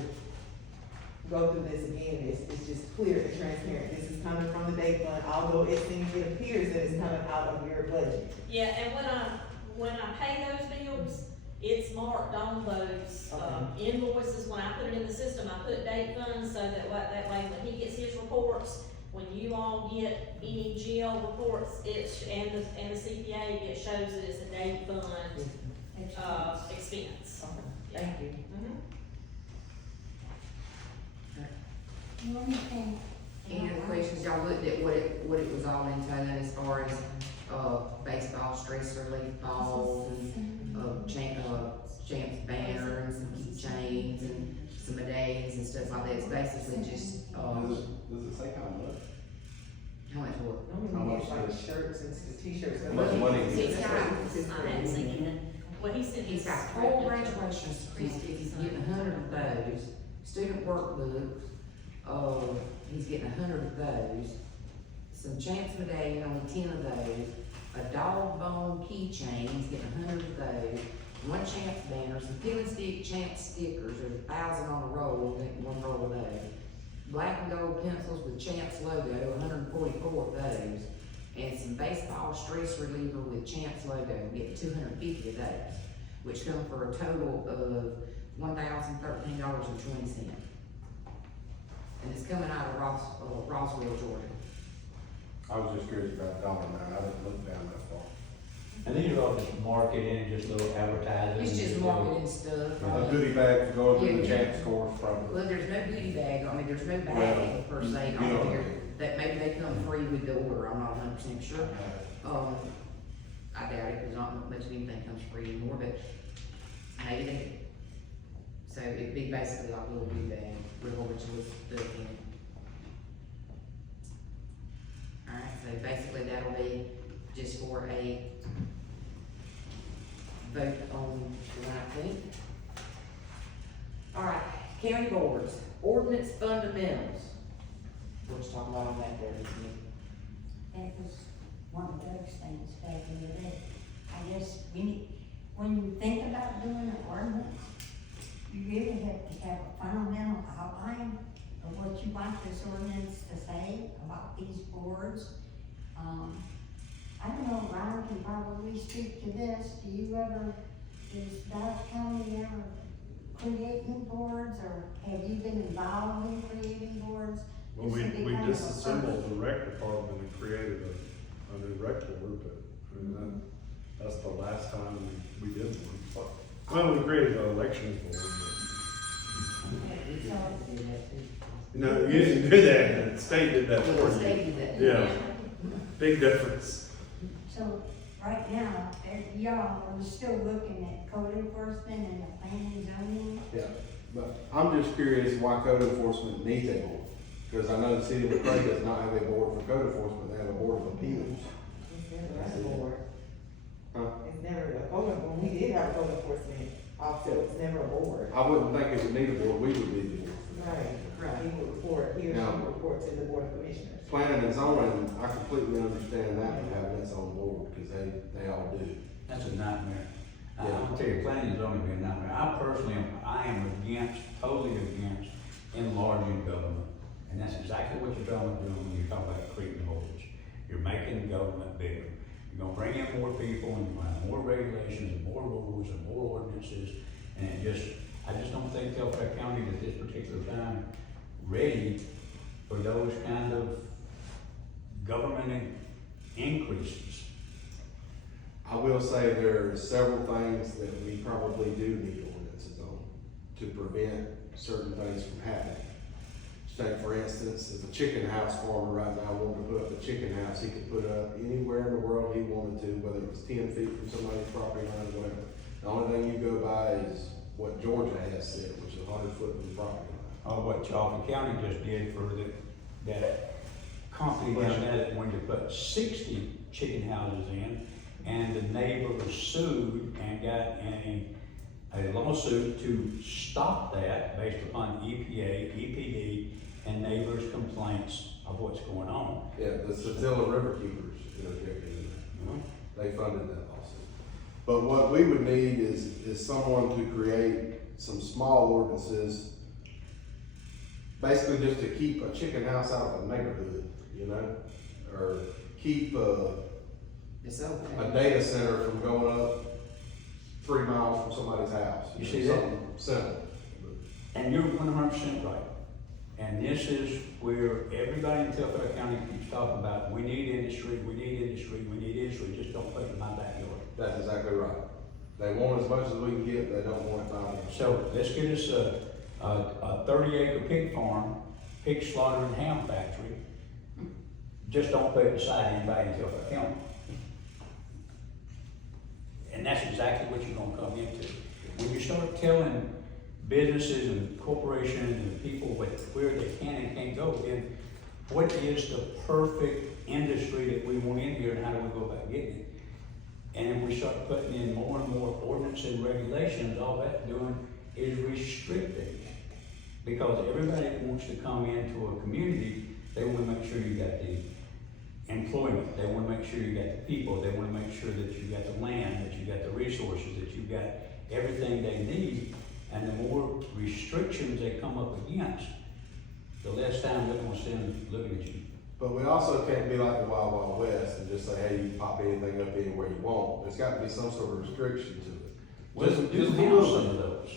go through this again, it's just clear and transparent, this is coming from the date fund, although it appears that it's coming out of your budget. Yeah, and when I pay those bills, it's marked on those, invoices, when I put it in the system, I put date funds, so that way when he gets his reports, when you all get any GL reports, and the CPA, it shows that it's a date fund, expense. Okay, thank you. Mhm. The only thing. Any other questions? Y'all looked at what it was all entailing as far as, baseball, stress relief balls, and, champs banner, and some keychains, and some medallions and stuff like that. It's basically just, Does it say how much? how much what? How Normally we much get like is- shirts and t-shirts. How much money is He's it? got, I hadn't seen it. Well, he said he's got 4 graduation certificates, he's getting 100 of those, student workbooks, he's getting 100 of those, some champs medallion, only 10 of those, a dog bone keychain, he's getting 100 of those, 1 champs banner, some peel and stick champs stickers, there's 1,000 on a roll, I think 1 roll of those. Black and gold pencils with champs logo, 144 of those, and some baseball stress reliever with champs logo, get 250 of those, which come for a total of $1,013.20. And it's coming out of Roswell, Georgia. I was just curious about the dollar amount, I didn't look down that far. And these are all just marketing and just little advertising. It's just little- marketing stuff. A goodie bag for going to the Yeah. champs course, probably. Well, there's no goodie bag, I mean, there's no Well, bag per se you on know- here, that maybe they come free with the order, I'm not 100% sure. I doubt it, cause not much of anything comes free anymore, but maybe they, so it'd be basically like a little goodie bag with a whole bunch of stuff in it. Alright, so basically that'll be just for a vote on the 19th. Alright, county boards, ordinance fundamentals. We'll just talk about on that there, isn't it? That was one of those things back in the day. I guess when you think about doing an ordinance, you really have to have a fundamental outline of what you want this ordinance to say about these boards. I don't know, Ron can probably speak to this. Does Dallas County ever create new boards, or have you been involved in creating boards? Well, This would be we kind of a disassembled the rec department and created a new rec board, but, I mean, that's the last time we did one. Well, we created an elections board, So, but, no, you didn't do that, the state did that Well, the for state you. did that. Yeah, big difference. So, right now, y'all are still looking at code enforcement and the planning and zoning. Yeah, but I'm just curious why code enforcement needs a board. Because I know the city of McCray does not have a board for code enforcement, they have a board of appeals. It's never had a board. Huh? It's never, when we did have a code enforcement officer, it's never a board. I wouldn't think it would need a board, we would be the board for that. Right, he would report, he or she Yeah. would report to the board of commissioners. Planning and zoning, I completely understand that, and having its own board, because they all do. That's a nightmare. I'm Yeah. gonna tell you, planning is only a nightmare. I personally am totally against enlarging government. And that's exactly what you're talking about doing when you're talking about creating boards. You're making government bigger. You're gonna bring in more people, and you're gonna have more regulations, and more rules, and more ordinances. And I just don't think Telfair County at this particular time ready for those kind of government increases. I will say there are several things that we probably do need ordinances on to prevent certain things from happening. Say, for instance, if a chicken house farmer right now wanted to put up a chicken house, he could put up anywhere in the world he wanted to, whether it was 10 feet from somebody's property line or whatever. The only thing you go by is what Georgia has said, which is 100 foot from the property line. What Chaffin County just did for that company down there that wanted to put 60 chicken houses in, and the neighbor was sued and got a lawsuit to stop that based upon EPA, EPD, and neighbors' complaints of what's going on. Yeah, the Satilla River Keepers interjected in there. They funded that lawsuit. But what we would need is someone to create some small ordinances, basically just to keep a chicken house out of a neighborhood, you know? Or keep It's a okay. data center from going up 3 miles from somebody's house. You know, see that? something simple. And you're 100% right. And this is where everybody in Telfair County keeps talking about, we need industry, we need industry, we need industry, just don't put it in my backyard. That's exactly right. They want as much as we can get, they don't want it by them. So let's get us a 30-acre pig farm, pig slaughter and ham factory. Just don't put it beside anybody in Telfair County. And that's exactly what you're gonna come into. When you start telling businesses and corporations and people where they can and can't go, then what is the perfect industry that we want in here and how do we go about getting it? And if we start putting in more and more ordinance and regulations, all that's doing is restricting. Because everybody that wants to come into a community, they wanna make sure you got the employment, they wanna make sure you got the people, they wanna make sure that you got the land, that you got the resources, that you got everything they need. And the more restrictions they come up against, the less time they're gonna spend looking at you. But we also can't be like the Wild Wild West and just say, hey, you can pop anything up anywhere you want. There's gotta be some sort of restriction to it. Well, we do just have little some bit. of those.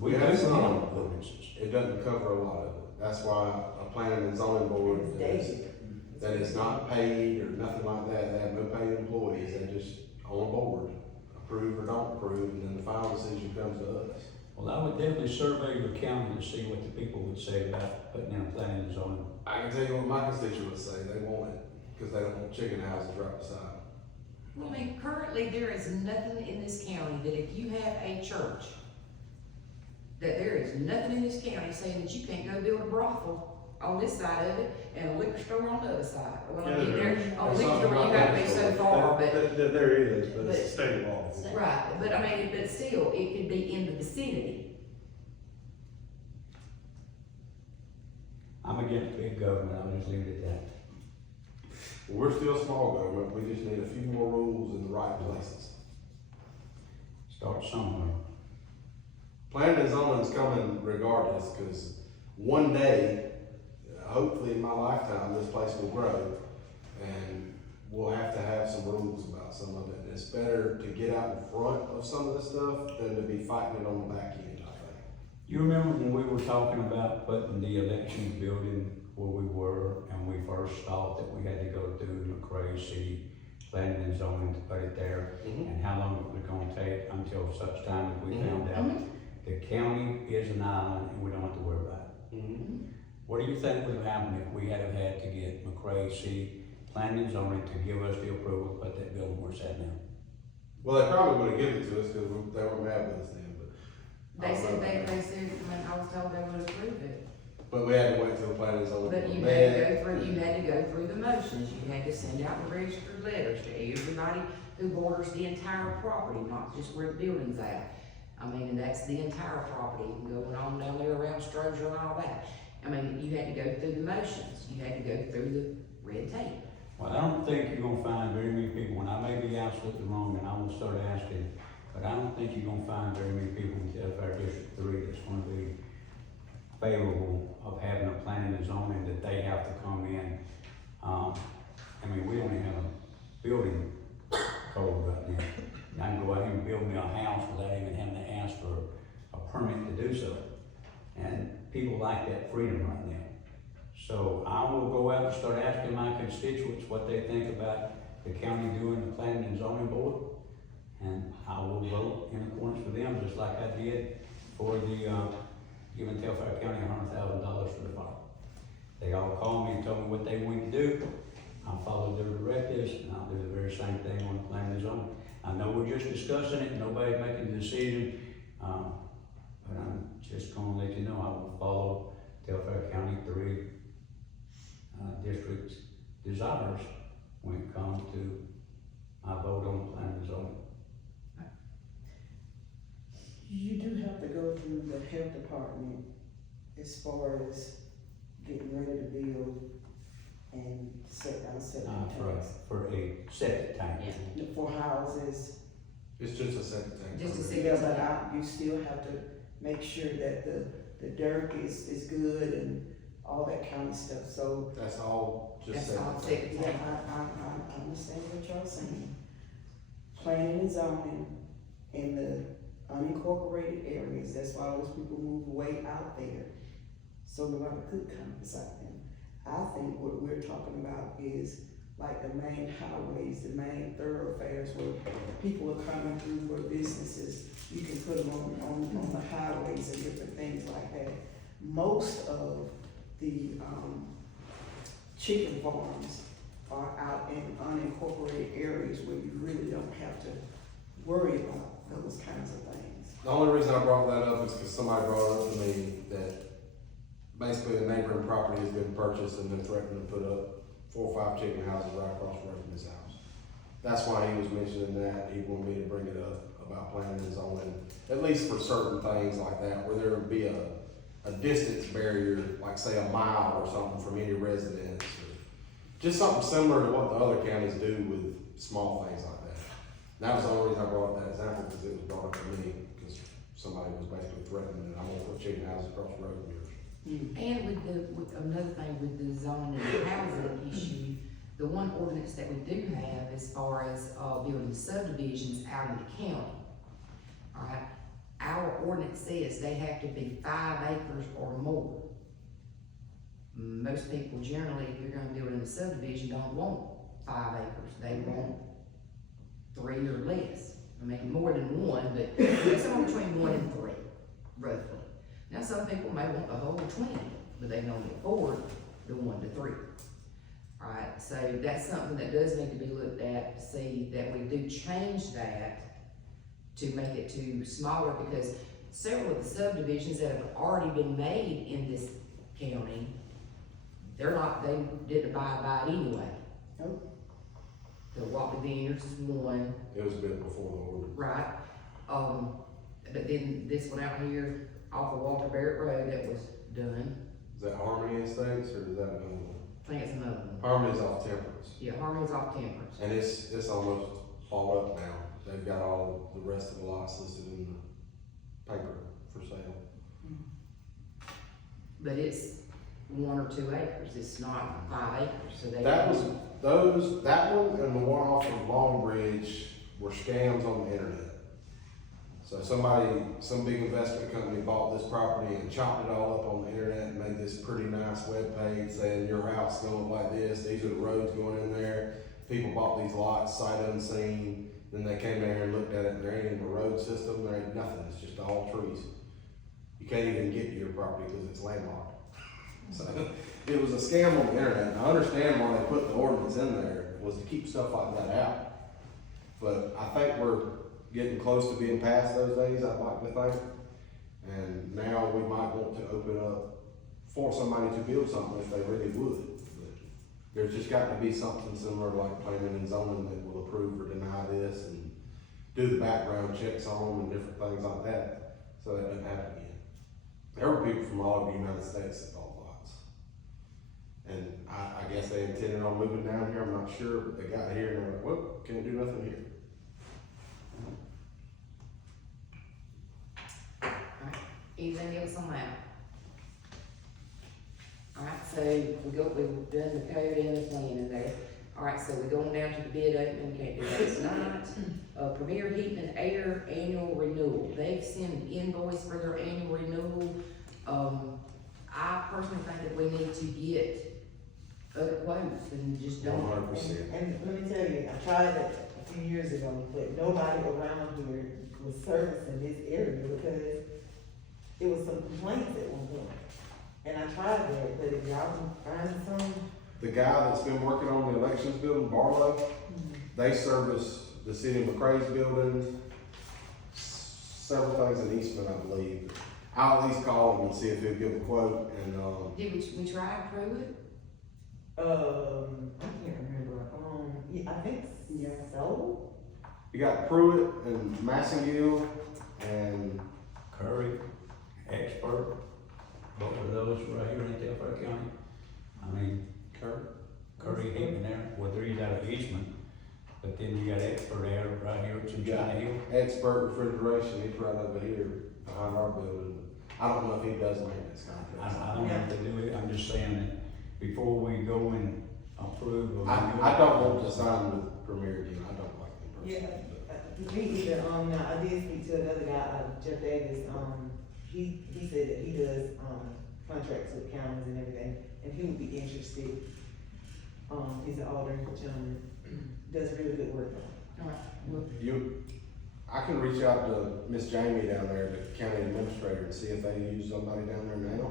We do have some. ordinances. It doesn't cover a lot of it. That's why a planning and zoning board that is not paid or nothing like that. They have no paid employees. They just on board, approve or don't approve, and then the final decision comes to us. Well, I would definitely survey your county to see what the people would say about putting in a planning and zoning. I can tell you what my constituents say. They want it because they don't want chicken houses right beside them. Well, I mean, currently, there is nothing in this county that if you have a church, that there is nothing in this county saying that you can't go build a brothel on this side of it and a liquor store on the other side. Well, I mean, there, on liquor store, you gotta be so far, but, There is, but but- it's state law. right, but I mean, but still, it could be in the vicinity. I'm against big government, I'll just leave it at that. Well, we're still small government. We just need a few more rules in the right places. Start somewhere. Planning and zoning is coming regardless, because one day, hopefully in my lifetime, this place will grow, and we'll have to have some rules about some of it. And it's better to get out in front of some of the stuff than to be fighting it on the back end, I think. You remember when we were talking about putting the elections building where we were, and we first thought that we had to go through McRae City Planning and Zoning to put it there, and how long it was gonna take until such time as we found out the county is an island and we don't have to worry about it. What do you think would have happened if we had have had to get McRae City Planning and Zoning to give us the approval to put that building where it's at now? Well, they probably would have given it to us because they were mad with us then, but. They said, I mean, I was told they would approve it. But we had to wait till the planning and zoning. But you had to go through the motions, you had to send out the registered letters to everybody who borders the entire property, not just where the building's at. I mean, and that's the entire property, going on down there around Stroger and all that. I mean, you had to go through the motions, you had to go through the red tape. Well, I don't think you're gonna find very many people, and I may be absolutely wrong, and I will start asking, but I don't think you're gonna find very many people in Telfair District 3 that's gonna be favorable of having a planning and zoning that they have to come in. I mean, we don't even have a building code right now. And I can go out here and build me a house without even having to ask for a permit to do so. And people like that freedom right now. So I will go out and start asking my constituents what they think about the county doing the planning and zoning board. And I will vote in accordance with them, just like I did for the, giving Telfair County $100,000 for the fire. They all called me and told me what they wanted to do. I followed their directives, and I'll do the very same thing on the planning and zoning. I know we're just discussing it, nobody's making the decision, but I'm just gonna let you know, I will follow Telfair County 3 district's desires when it comes to my vote on the planning and zoning. You do have to go through the health department as far as getting ready to build and set down septic For tanks. a septic tank. Yeah. For houses, It's just a septic tank. Just a permit. septic yeah, but you still have to make sure that the dirt is good and all that kind of stuff, so. That's all just That's all septic tank. septic Yeah, tank. I understand what y'all saying. Planning and zoning in the unincorporated areas, that's why those people move way out there. So nobody could come beside them. I think what we're talking about is like the main highways, the main thoroughfares where people are coming through, where businesses, you can put them on the highways and different things like that. Most of the, chicken farms are out in unincorporated areas where you really don't have to worry about those kinds of things. The only reason I brought that up is because somebody brought it up to me that basically the neighboring property has been purchased and then threatened to put up 4 or 5 chicken houses right across the road from his house. That's why he was mentioning that, he wanted me to bring it up about planning and zoning, at least for certain things like that, where there would be a distance barrier, like say a mile or something from any residence, or just something similar to what the other counties do with small things like that. And that was the only reason I brought up that example, because it was brought up to me, because somebody was basically threatening that I'm gonna put chicken houses across the road from yours. And with another thing with the zoning and housing issue, the one ordinance that we do have as far as, building subdivisions out in the county. Alright, our ordinance says they have to be 5 acres or more. Most people generally, if you're gonna build in a subdivision, don't want 5 acres, they want 3 or less. I mean, more than 1, but somewhere between 1 and 3, roughly. Now, some people may want the whole 20, but they can only afford the 1 to 3. Alright, so that's something that does need to be looked at, to see that we do change that to make it to smaller, because several of the subdivisions that have already been made in this county, they didn't abide by it anyway. Nope. The Walker Vineyards is one, It was built before the ordinance. right? But then this one out here off of Walter Barrett Road that was done, Is that Harmony Estates, or is that another one? I think it's another one. Harmony's off Temperance, Yeah, Harmony's off Temperance. and it's almost all up now. They've got all the rest of the lots listed in the paper for sale. But it's 1 or 2 acres, it's not 5 acres, so they. That one and the one off of Long Bridge were scams on the internet. So some big investment company bought this property and chopped it all up on the internet and made this pretty nice web page saying your house is gonna look like this, these are the roads going in there. People bought these lots sight unseen, then they came there and looked at it, and there ain't even a road system, there ain't nothing, it's just all trees. You can't even get to your property because it's landlocked. So it was a scam on the internet, and I understand why they put the ordinance in there, was to keep stuff like that out. But I think we're getting close to being past those days, I'd like to think. And now we might want to open up for somebody to build something if they really would. But there's just got to be something similar to like planning and zoning that will approve or deny this and do the background checks on them and different things like that, so that doesn't happen again. There were people from all over the United States that bought lots. And I guess they intended on moving down here, I'm not sure, but they got here and they're like, well, can't do nothing here. Anything else on that? Alright, so we've done the code and the planning there. Alright, so we're going down to the bid opening, we can't do that tonight. Premier Heating and Air annual renewal, they've sent an invoice for their annual renewal. I personally think that we need to get other quotes and just don't. 100%. And let me tell you, I tried it a few years ago, but nobody around here was servicing this area because it was some complaints at one point. And I tried that, but if y'all can find some. The guy that's been working on the elections building, Barlow, they service the city of McCrae's buildings, several things in Eastman, I believe. I'll at least call him and see if he'll give a quote, and, Did we try to prove it? I can't remember, yeah, I think so. you got Pruitt and Massengill, and Curry, Expert, both of those right here in Telfair County. I mean, Kurt. Curry Haven there, well, he's out of Eastman, but then you got Expert there right here at Yeah. China Hill. Expert Refrigeration, he's right over here behind our building. I don't know if he does maintenance contracts. I don't know if they do it, I'm just saying that before we go and approve or. I don't want to sign with Premier again, I don't like them Yeah, personally. me either, now, I did speak to another guy, Jeff Davis, he said that he does, contracts with counties and everything, and he would be interested. He's an older gentleman, does really good work. Alright, well, I can reach out to Miss Jamie down there, the county administrator, and see if they use somebody down there now.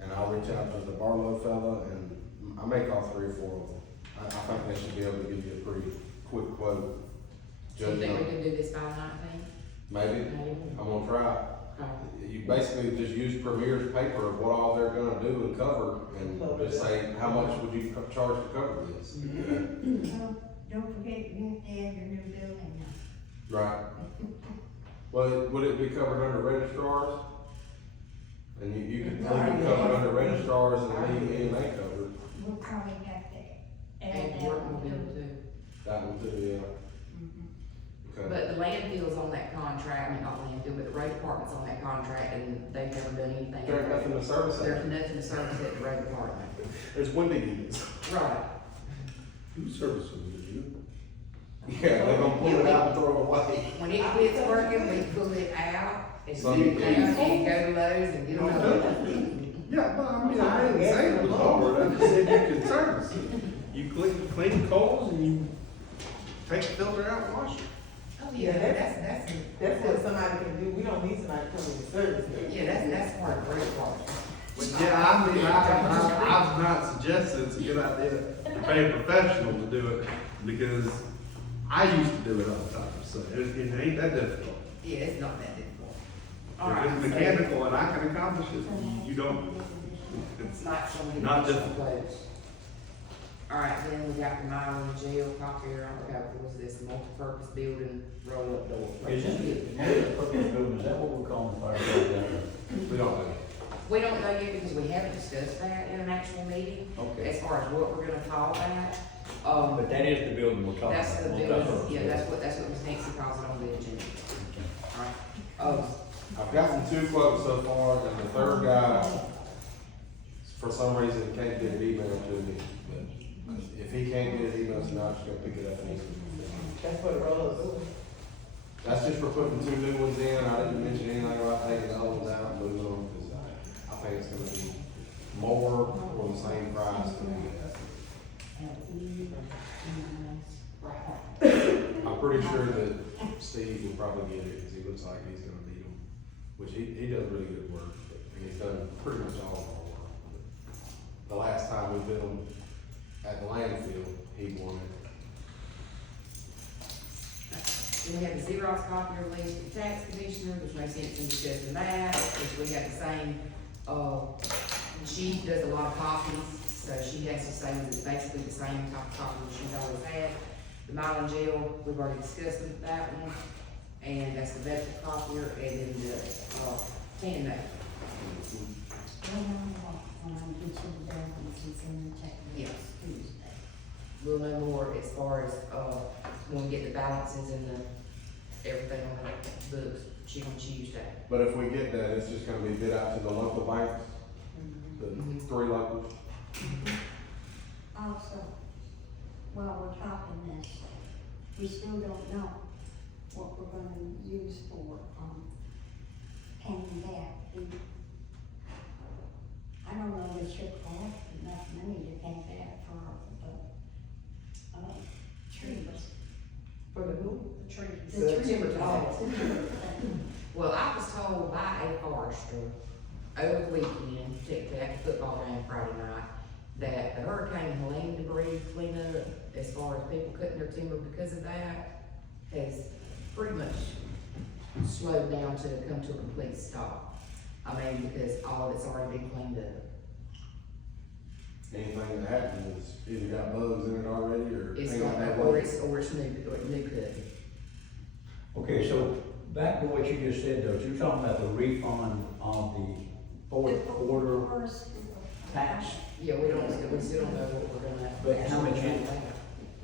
And I'll reach out to the Barlow fella, and I may call 3 or 4 of them. I think they should be able to give you a pretty quick quote. do you think we Judging can do this by 19? maybe, Maybe. I'm gonna try. You basically just use Premier's paper of what all they're gonna do and cover, and just say, how much would you charge to cover this? Don't forget, you have to add your new building now. Right. Well, would it be covered under registrars? And you could leave it covered under registrars and leave EMA covered. We'll probably have to add And that work one. will too. That one too, yeah. Okay. But the landfill's on that contract, I mean, not landfill, but the road department's on that contract, and they've never done anything. There's nothing to service There's it. nothing to service at the road department. There's windy units. Right. Who services it, you? Yeah, they're gonna pull it out and throw it away. When it quits working, we pull it out, and Some sit it people- down, and go to Lowe's and get it on. Yeah, but I mean, I didn't say it was hard, I just said you could service it. You clean the coals and you take the filter out and wash it. Oh, yeah, that's. That's what somebody can do, we don't need somebody to come in and service it. Yeah, that's part of the road department. Yeah, I mean, I'm not suggesting it's a good idea to pay a professional to do it, because I used to do it all the time, so it ain't that difficult. Yeah, it's not that difficult. If Alright, it's mechanical and I can accomplish it, you don't, It's it's not something. not that's difficult. close. Alright, then we got the mileage jail copier, I forgot what was this, multi-purpose building, roll-up door. Is this, multi-purpose building, is that what we're calling the fire department? We don't know. We don't know yet because we haven't discussed that in an actual meeting, Okay, as far as what we're gonna call that. but that is the building we're talking about. That's the building, yeah, that's what Miss Nancy calls it on the agenda. Alright, I've gotten 2 quotes so far, and the third guy, for some reason, can't get it emailed to me. But if he can't get it emailed to me, I'm just gonna pick it up and use it. That's what the rollers do. That's just for putting 2 new ones in. I didn't mention anything about taking the other ones out and moving them, because I think it's gonna be more for the same price. I'm pretty sure that Steve will probably get it, because he looks like he's gonna need them, which he does really good work, and he's done pretty much all of our work. The last time we built them at the landfill, he won it. then we have the Xerox copier list for the tax commissioner, which makes sense in discussing that, which we have the same, she does a lot of copies, so she has the same, basically the same type of copy that she's always had. The mile and jail, we've already discussed that one, and that's the veteran copier, and then the, ten note. Yes. We'll know more as far as, when we get the balances and the, everything on the books, she on Tuesday. But if we get that, it's just gonna be bid out to the local banks, the 3 locals. Also, while we're talking this, we still don't know what we're gonna use for, paying back. I don't know if she'll have enough money to pay back for the, trees. For the who? The trees. The timber Oh. tax. Well, I was told by a forester over the weekend, particularly after football game Friday night, that the Hurricane Helene debris cleanup, as far as people cutting their timber because of that, has pretty much slowed down to come to a complete stop. I mean, because all of it's already been cleaned up. Anything that happens is either got bugs in it already, or. It's ain't got not, that or way. it's new cutting. Okay, so back to what you just said though, you're talking about the refund of the fourth quarter tax Yeah, we still don't know what we're gonna. But how much is-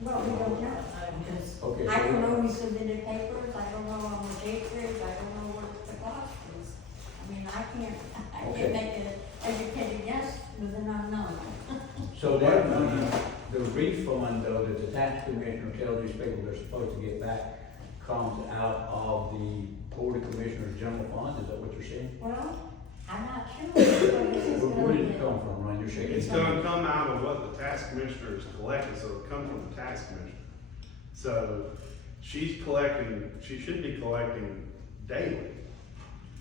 Well, we don't know, because Okay, I don't so, know who submitted papers, I don't know how much acreage, I don't know what the cost is. I mean, I Okay. can't make an educated guess with an unknown. so that money, the refund though, that the tax commissioner tells these people they're supposed to get back comes out of the Board of Commissioners General Fund, is that what you're saying? Well, I'm not sure where this is Where going did it to. come from, Ron? You're shaking. It's gonna come out of what the tax commissioner is collecting, so it'll come from the tax commissioner. So she's collecting, she should be collecting daily.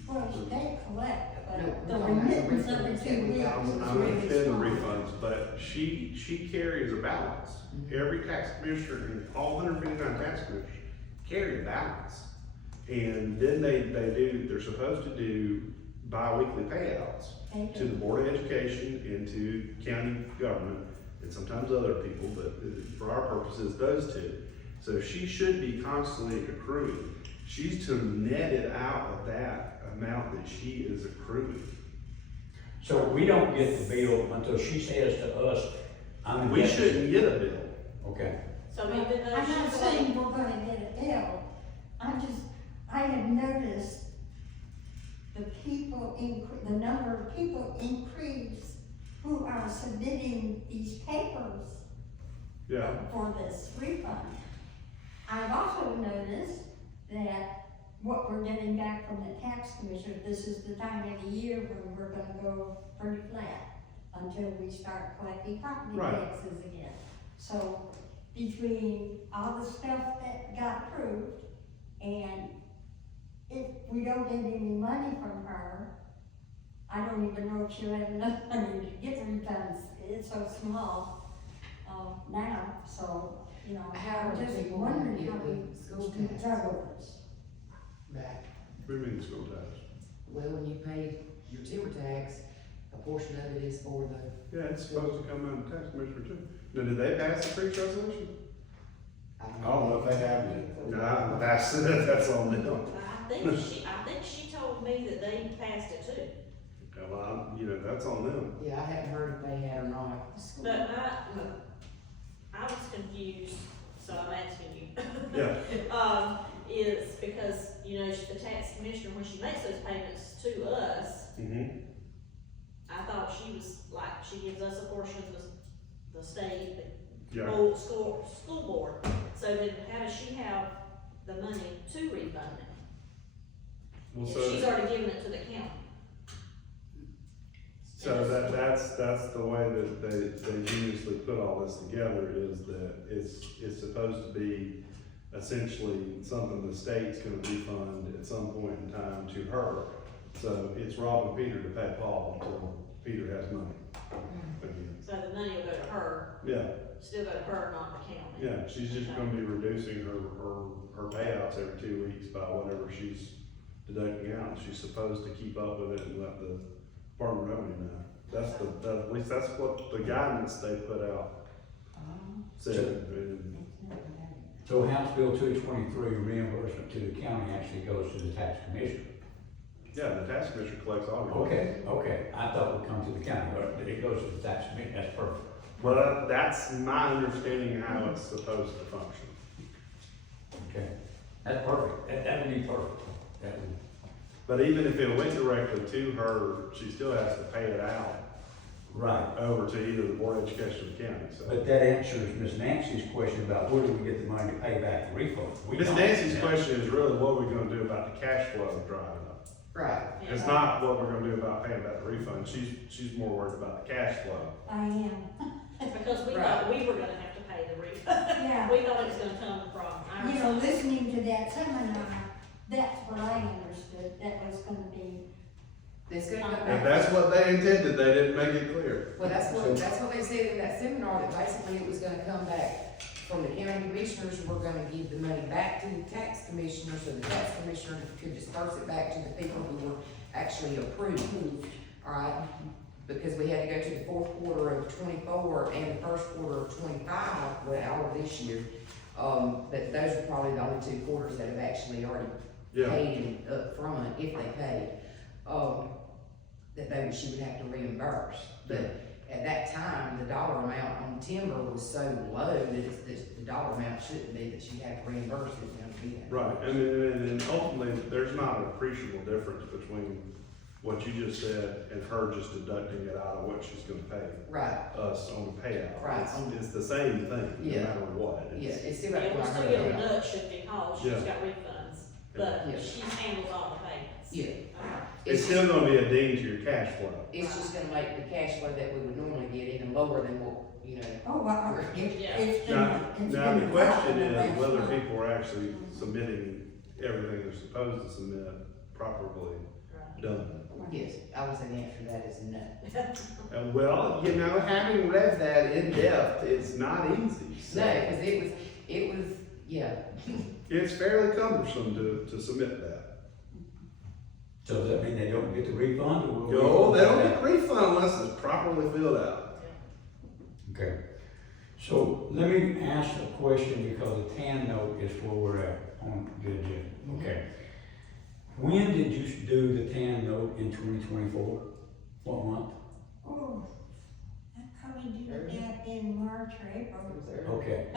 Well, they collect, No, but the we're talking about the remittance of refunds the that 2 we weeks got. is I'm really not the small. refunds, but she carries a balance. Every tax commissioner, and all 159 tax commissioners carry a balance. And then they're supposed to do bi-weekly payouts They to do. the Board of Education and to county government, and sometimes other people, but for our purposes, those two. So she should be constantly accruing. She's to net it out of that amount that she is accruing. So we don't get the bill until she says to us, I'm in We deficit. shouldn't get a bill. Okay, So even though I'm not she's saying we're gonna get a bill, I have noticed the number of people increase who are submitting these papers Yeah. for this refund. I've also noticed that what we're getting back from the tax commissioner, this is the time of the year when we're gonna go pretty flat until we start collecting property Right. taxes again. So between all the stuff that got approved and if we don't get any money from her, I don't even know if she'll have enough money to get the refunds. It's so small, now, so, you know, How I'm are just people wondering gonna how get we the school can taxes juggle this. back? We mean school tax. Well, when you pay your timber tax, a portion of it is for the, Yeah, it's supposed to come out of the tax commissioner too. Now, did they pass the preach resolution? I don't know if they have yet. Nah, that's on them. I think she told me that they passed it too. Yeah, well, that's on them. yeah, I hadn't heard if they had or not. But I was confused, so I'm asking you. Yeah. Is because, the tax commissioner, when she makes those payments to us, Mm-hmm. I thought she was like, she gives us a portion of the state, Yeah. school board. So then how does she have the money to refund it? Well, If she's already given it to the county. So that's the way that they ingeniously put all this together, is that it's supposed to be essentially something the state's gonna refund at some point in time to her. So it's robbing Peter to pay Paul until Peter has money. Again. So the money will go to her, Yeah, still go to her, not the county. yeah, she's just gonna be reducing her payouts every 2 weeks by whatever she's deducting out. She's supposed to keep up with it and let the Department of Revenue know. At least that's what the guidance they put out said. And so House Bill 223 reimbursement to the county actually goes to the tax commissioner. yeah, the tax commissioner collects all your. Okay, I thought it would come to the county, but it goes to the tax commissioner, that's perfect. Well, that's my understanding of how it's supposed to function. Okay, that's perfect, that would be perfect. That would, But even if it went directly to her, she still has to pay it out right. over to either the Board of Education or the county, so. But that answers Ms. Nancy's question about where do we get the money to pay back the refund? We Ms. don't. Nancy's question is really what we're gonna do about the cash flow drying up. Right. It's not what we're gonna do about paying back the refund. She's more worried about the cash flow. I am, Because we Right. thought we were gonna have to pay the refund. yeah. We thought it was gonna come from our. You know, listening to that seminar, that's what I understood, that was gonna be, It's gonna come If back. that's what they intended, they didn't make it clear. Well, that's what they said in that seminar, that basically it was gonna come back from the county commissioners, and we're gonna give the money back to the tax commissioner, so the tax commissioner could disperse it back to the people who were actually approved, alright? Because we had to go to the fourth quarter of 24 and the first quarter of 25, well, all of this year. But those are probably the only 2 quarters that have actually already Yeah, paid up front, if they paid, that she would have to reimburse. But at that time, the dollar amount on timber was so low that the dollar amount shouldn't be that she had to reimburse it, you know, to be that. Right, I mean, and ultimately, there's not an appreciable difference between what you just said and her just deducting it out of what she's gonna pay Right, us on the payout. Right. It's the same thing, no Yeah. matter what. yeah, It's- it's still got to Yeah, go we're on still her getting account. deduction because she's Yeah. got refunds, but Yeah. she handles all the payments. Yeah. It's still gonna be a ding to your cash flow. It's just gonna make the cash flow that we would normally get even lower than what, you know. Oh, well, Yeah. it's been, Now, it's now the been question about is the whether last month. people are actually submitting everything they're supposed to submit properly Right. done. Yes, I would say the answer to that is no. Well, you know, having read that in depth, it's not easy. So No, because it was, yeah. it's fairly cumbersome to submit that. So does that mean they don't get the refund or? will we- No, they don't get refund unless it's properly filled out. Okay, so let me ask a question because the TAN note is where we're at on the agenda, okay? When did you do the TAN note in 2024? What month? Oh, I probably did that in March or April. Okay,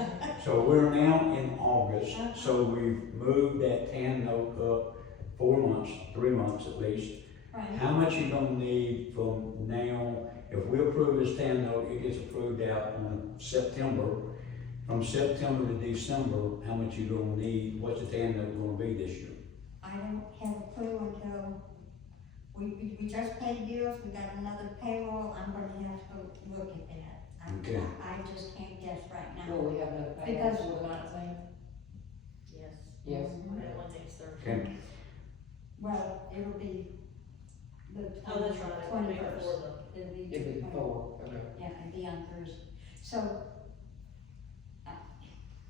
so we're now in August, so we've moved that TAN note up 4 months, 3 months at least. Right, How much you gonna need from now, if we approve this TAN note, it gets approved out on September. From September to December, how much you gonna need, what's the TAN note gonna be this year? I don't have a clue until, we just paid bills, we got another payroll, I'm gonna have to look at that. Okay. I just can't guess right now. Will we have another payment Because- for the 19th? Yes. Yes. That one next Thursday. Okay. Well, it'll be the Oh, that's right, it will be 21st. before the, It'll be. It'll be the before, okay. Yeah, it'd be on Thursday. So, uh,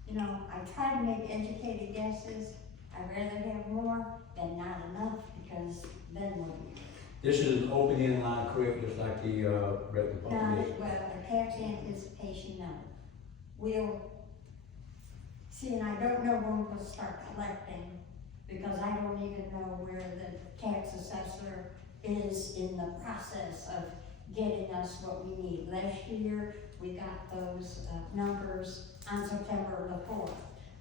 you know, I try to make educated guesses. I'd rather have more than not enough, because then what do you? This is an open-end line of credit, just like the, rec Now, department is. well, a tax anticipation note. We'll, see, and I don't know when we'll start collecting, because I don't even know where the tax assessor is in the process of getting us what we need. Last year, we got those, numbers on September the 4th.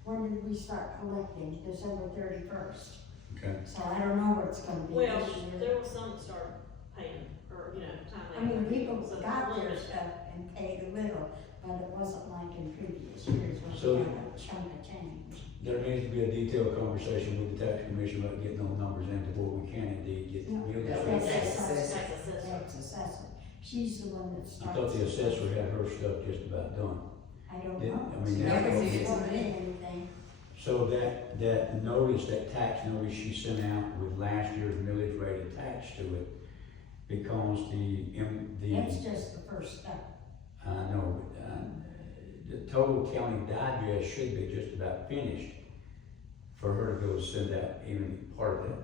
When did we start collecting? December 31st. Okay, So I don't know what it's gonna be well, this year. there was some that started paying, or, you know, time. I mean, people So got their limited. stuff and paid a little, but it wasn't like in previous years when So- we had a chunk of change. there needs to be a detailed conversation with the tax commission about getting those numbers into where we can indeed get. No, millage that's rates. tax assessor. Tax assessor. Tax assessor, she's the one that I starts. thought the assessor had her stuff just about done. I don't Did- know. I mean, She that's hasn't what- sworn in anything. So that notice, that tax notice she sent out with last year's millage rate attached to it, because That's just the first step. I know, but, the total county digest should be just about finished for her to go send out even part of that.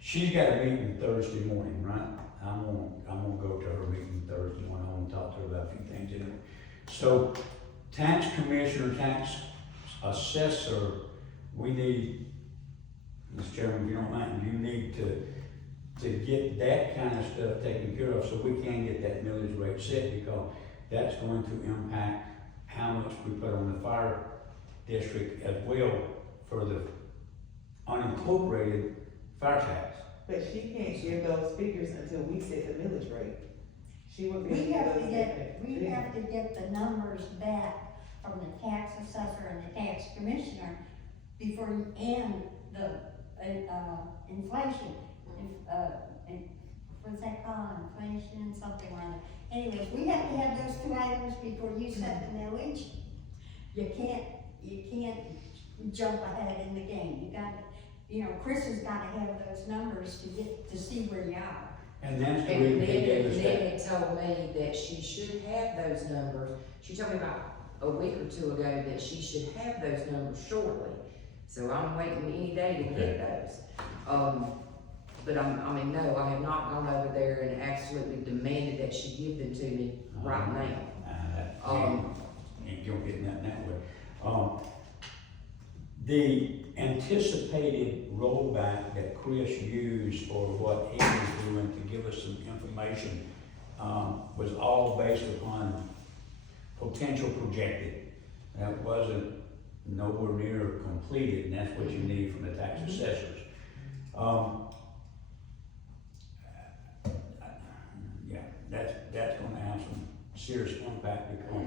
She's got a meeting Thursday morning, right? I'm gonna go to her meeting Thursday morning, I wanna talk to her about a few things in it. So, tax commissioner, tax assessor, we need, Mr. Chairman, if you don't mind, you need to get that kind of stuff taken care of so we can get that millage rate set, because that's going to impact how much we put on the fire district as well for the unincorporated fire tax. But she can't give those figures until we set the millage rate. She would be. We have to get the numbers back from the tax assessor and the tax commissioner before you, and the, inflation. What's that called, inflation, something or other. Anyways, we have to have those two items before you set the millage. You can't jump ahead in the game. You got, you know, Chris has gotta have those numbers to see where you are. And that's the And reason they gave us Ned that. had told me that she should have those numbers. She told me about a week or two ago that she should have those numbers shortly. So I'm waiting any day to get those. But no, I have not gone over there and absolutely demanded that she give them to me right now. Ain't gonna get nothing that way. The anticipated rollback that Chris used for what he was doing to give us some information, was all based upon potential projected. That wasn't nowhere near completed, and that's what you need from the tax assessors. Yeah, that's gonna have some serious impact because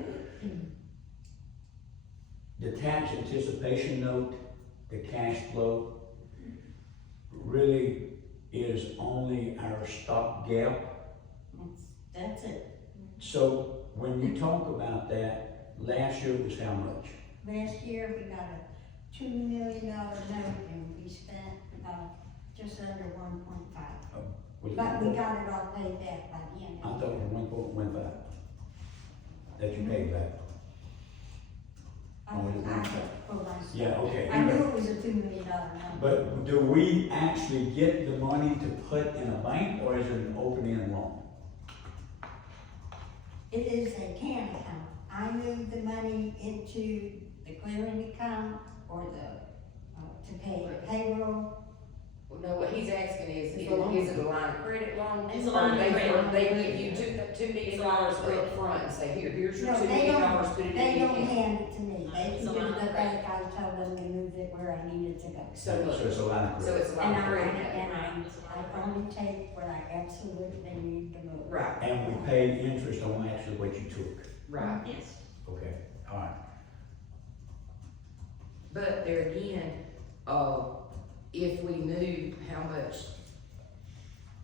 the tax anticipation note, the cash flow, really is only our stopgap. That's it. So when you talk about that, last year was how much? Last year, we got a $2 million note and we spent about just under 1.5. But we got it all paid back by the end I of thought the it year. was 1.15 that you paid back. I hold on. Yeah, okay. I knew it was a $2 million number. But do we actually get the money to put in a bank or is it an open-end loan? It is a can account. I move the money into the clearing account or to pay payroll. Well, no, what he's asking is It's a loan. it a line of credit loan? It's a line of Or credit. they give you $2 million up front and say, here's your No, $2 they million, don't, put it in they your don't account. hand it to me. They It's can a give line it of the bank. I told them to move it where I needed to go. So So much. it's a line of So credit. it's a And line of credit. I only take what I absolutely need to move. Right, And we pay interest on actually what you took. right. Yes. Okay, all right. But there again, if we knew how much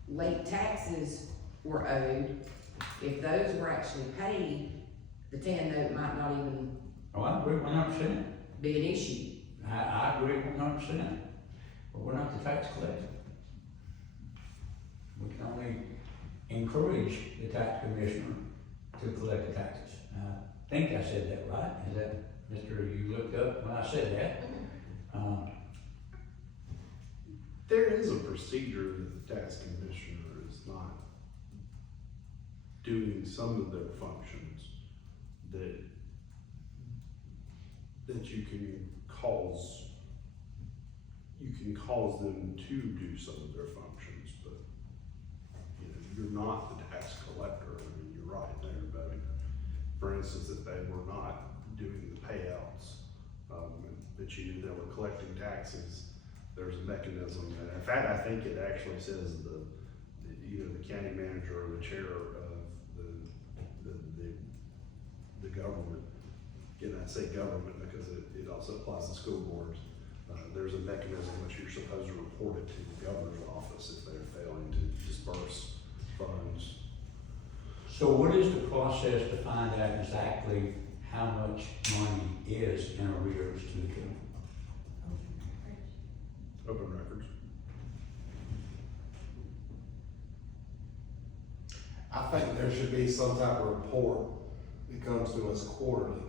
late taxes were owed, if those were actually paid, the 10 note might not even Oh, I agree 100%. be an issue. I agree 100%. But we're not the tax collector. We can only encourage the tax commissioner to collect the taxes. I think I said that right. Is that, Mr., you looked up when I said that? There is a procedure that the tax commissioner is not doing some of their functions that you can cause them to do some of their functions, but you know, you're not the tax collector. I mean, you're right there about it. For instance, if they were not doing the payouts, that you knew they were collecting taxes, there's a mechanism. And in fact, I think it actually says either the county manager or the chair of the government, and I say government because it also applies to school boards. There's a mechanism which you're supposed to report it to the governor's office if they're failing to disperse funds. So what is the process to find out exactly how much money is in arrears to the county? Open records. I think there should be some type of report that comes to us quarterly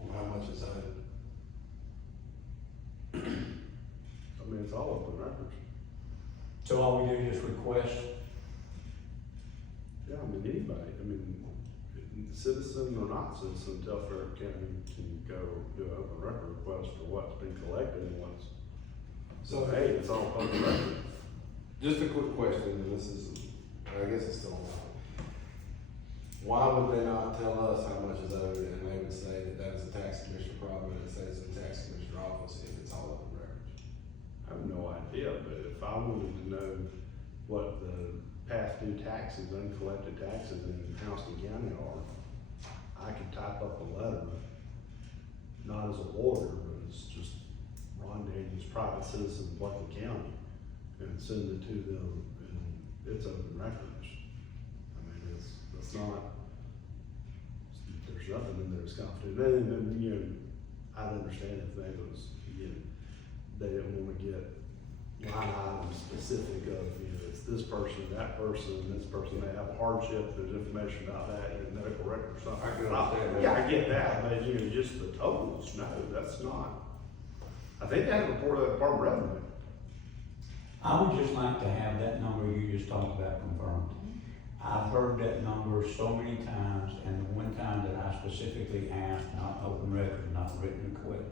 on how much is owed. I mean, it's all open records. So all we do is request, Yeah, I mean, anybody, citizen or not citizen, Telfair County can go do an open record request for what's been collected and what's, So, hey, it's all public record. just a quick question, and this is, I guess it's still on. Why would they not tell us how much is owed, and they would say that that is a tax commissioner problem, and it says in the tax commissioner office if it's all open records? I have no idea, but if I wanted to know what the past due taxes, uncollected taxes in Houston County are, I could type up a letter, not as a lawyer, but as just Ron Daniels, private citizen of Buckley County, and send it to them, and it's open records. I mean, it's not, there's nothing in there that's confidential. And, you know, I'd understand if they was, you know, they didn't wanna get line item specific of, you know, it's this person, this person, they have a hardship, there's information about that in the medical record or something. I can understand that. Yeah, I get that, but you know, just the totals, no, that's not. I think they had a report of the Department of Revenue. I would just like to have that number you just talked about confirmed. I've heard that number so many times, and the one time that I specifically asked, not open record, not written request,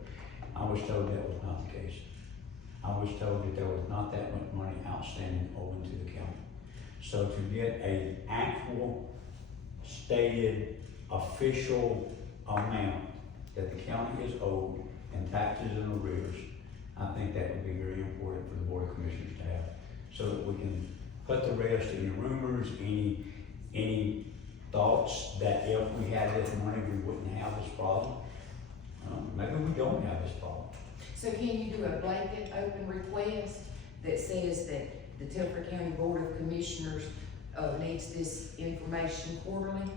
I was told that was not the case. I was told that there was not that much money outstanding owing to the county. So to get an actual single stated official amount that the county is owed in taxes and arrears, I think that would be very important for the Board of Commissioners to have, so that we can put the rest, any rumors, any thoughts that if we had this money, we wouldn't have this problem. Maybe we don't have this problem. So can you do a blanket open request that says that the Telfair County Board of Commissioners, needs this information quarterly,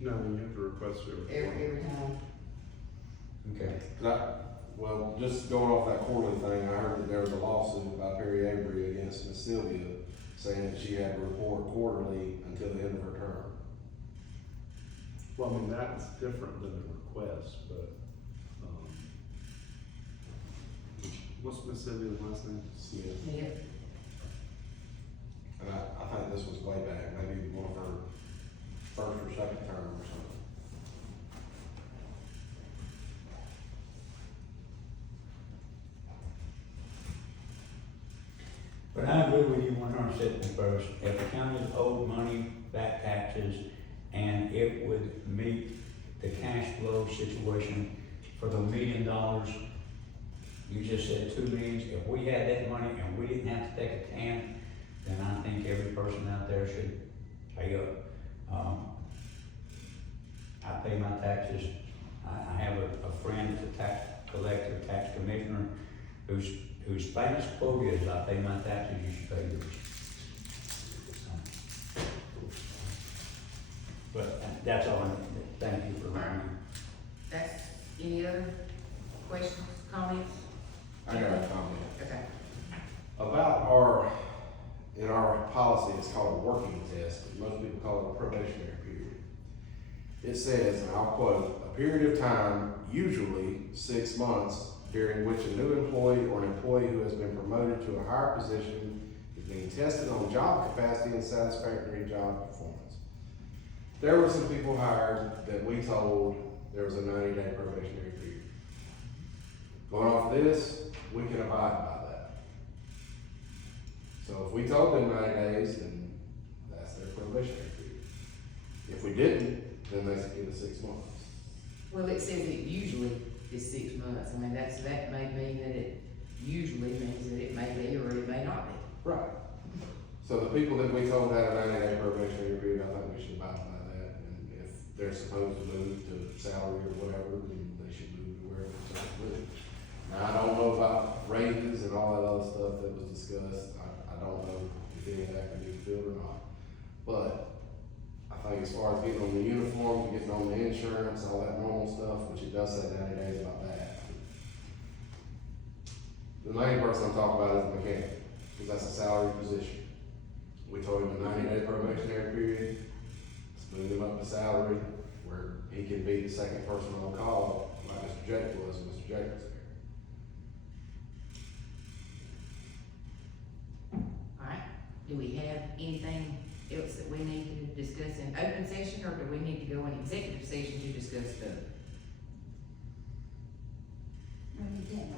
No, you have to request it. every time? Okay. Well, just going off that quarterly thing, I heard that there was a lawsuit by Perry Avery against Miss Sylvia, saying that she had to report quarterly until the end of her term. Well, I mean, that's different than a request, but, what's Miss Sylvia's last name? Smith. Yeah. And I think this was way back, maybe one of her first or second term or something. But I agree with you 100% if the county is owed money, back taxes, and it would meet the cash flow situation for the $1 million, you just said 2 million, if we had that money and we didn't have to take a tan, then I think every person out there should pay up. I pay my taxes. I have a friend that's a tax collector, tax commissioner, whose famous quote is, I pay my taxes, you should pay yours. But that's all I need. Thank you for allowing me. That's, any other questions, comments? I got a comment. Okay. About in our policy, it's called a working test, but most people call it a probationary period. It says, and I'll quote, "A period of time, usually 6 months, during which a new employee or an employee who has been promoted to a higher position is being tested on job capacity and satisfactory job performance." There were some people hired that we told there was a 90-day probationary period. Going off this, we can abide by that. So if we told them 90 days, then that's their probationary period. If we didn't, then they should get 6 months. Well, it says it usually is 6 months. I mean, that may mean that it usually means that it may be or it may not be. Right. So the people that we told had a 90-day probationary period, I think we should abide by that. And if they're supposed to move to salary or whatever, then they should move to wherever they're supposed to move. Now, I don't know about raises and all that other stuff that was discussed. I don't know if any of that can be fulfilled or not. But I think as far as getting on the uniform, getting on the insurance, all that normal stuff, which it does say 90 days about that. The main person I'm talking about is the mechanic, because that's a salary position. We told him a 90-day probationary period, let's move him up to salary, where he can be the second person on call, like Mr. Jake was, and Mr. Jake was there. Alright, do we have anything else that we need to discuss in open session, or do we need to go in executive session to discuss the,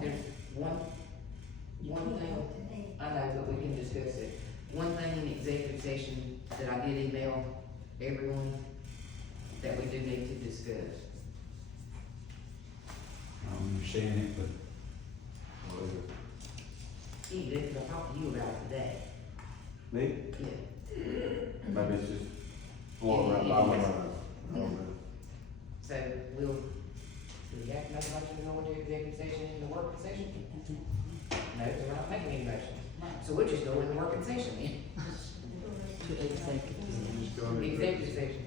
there's one thing, I know, but we can discuss it. One thing in executive session that I did email everyone that we do need to discuss. I'm seeing it, but He did, I talked to you about it today. Me? Yeah. Maybe it's just flowing around by my mind. I don't know. So do we have to make a motion to go into executive session in the working session? No, so we're not making any motions. So we'll just go in the working session then. Just go ahead. Executive session.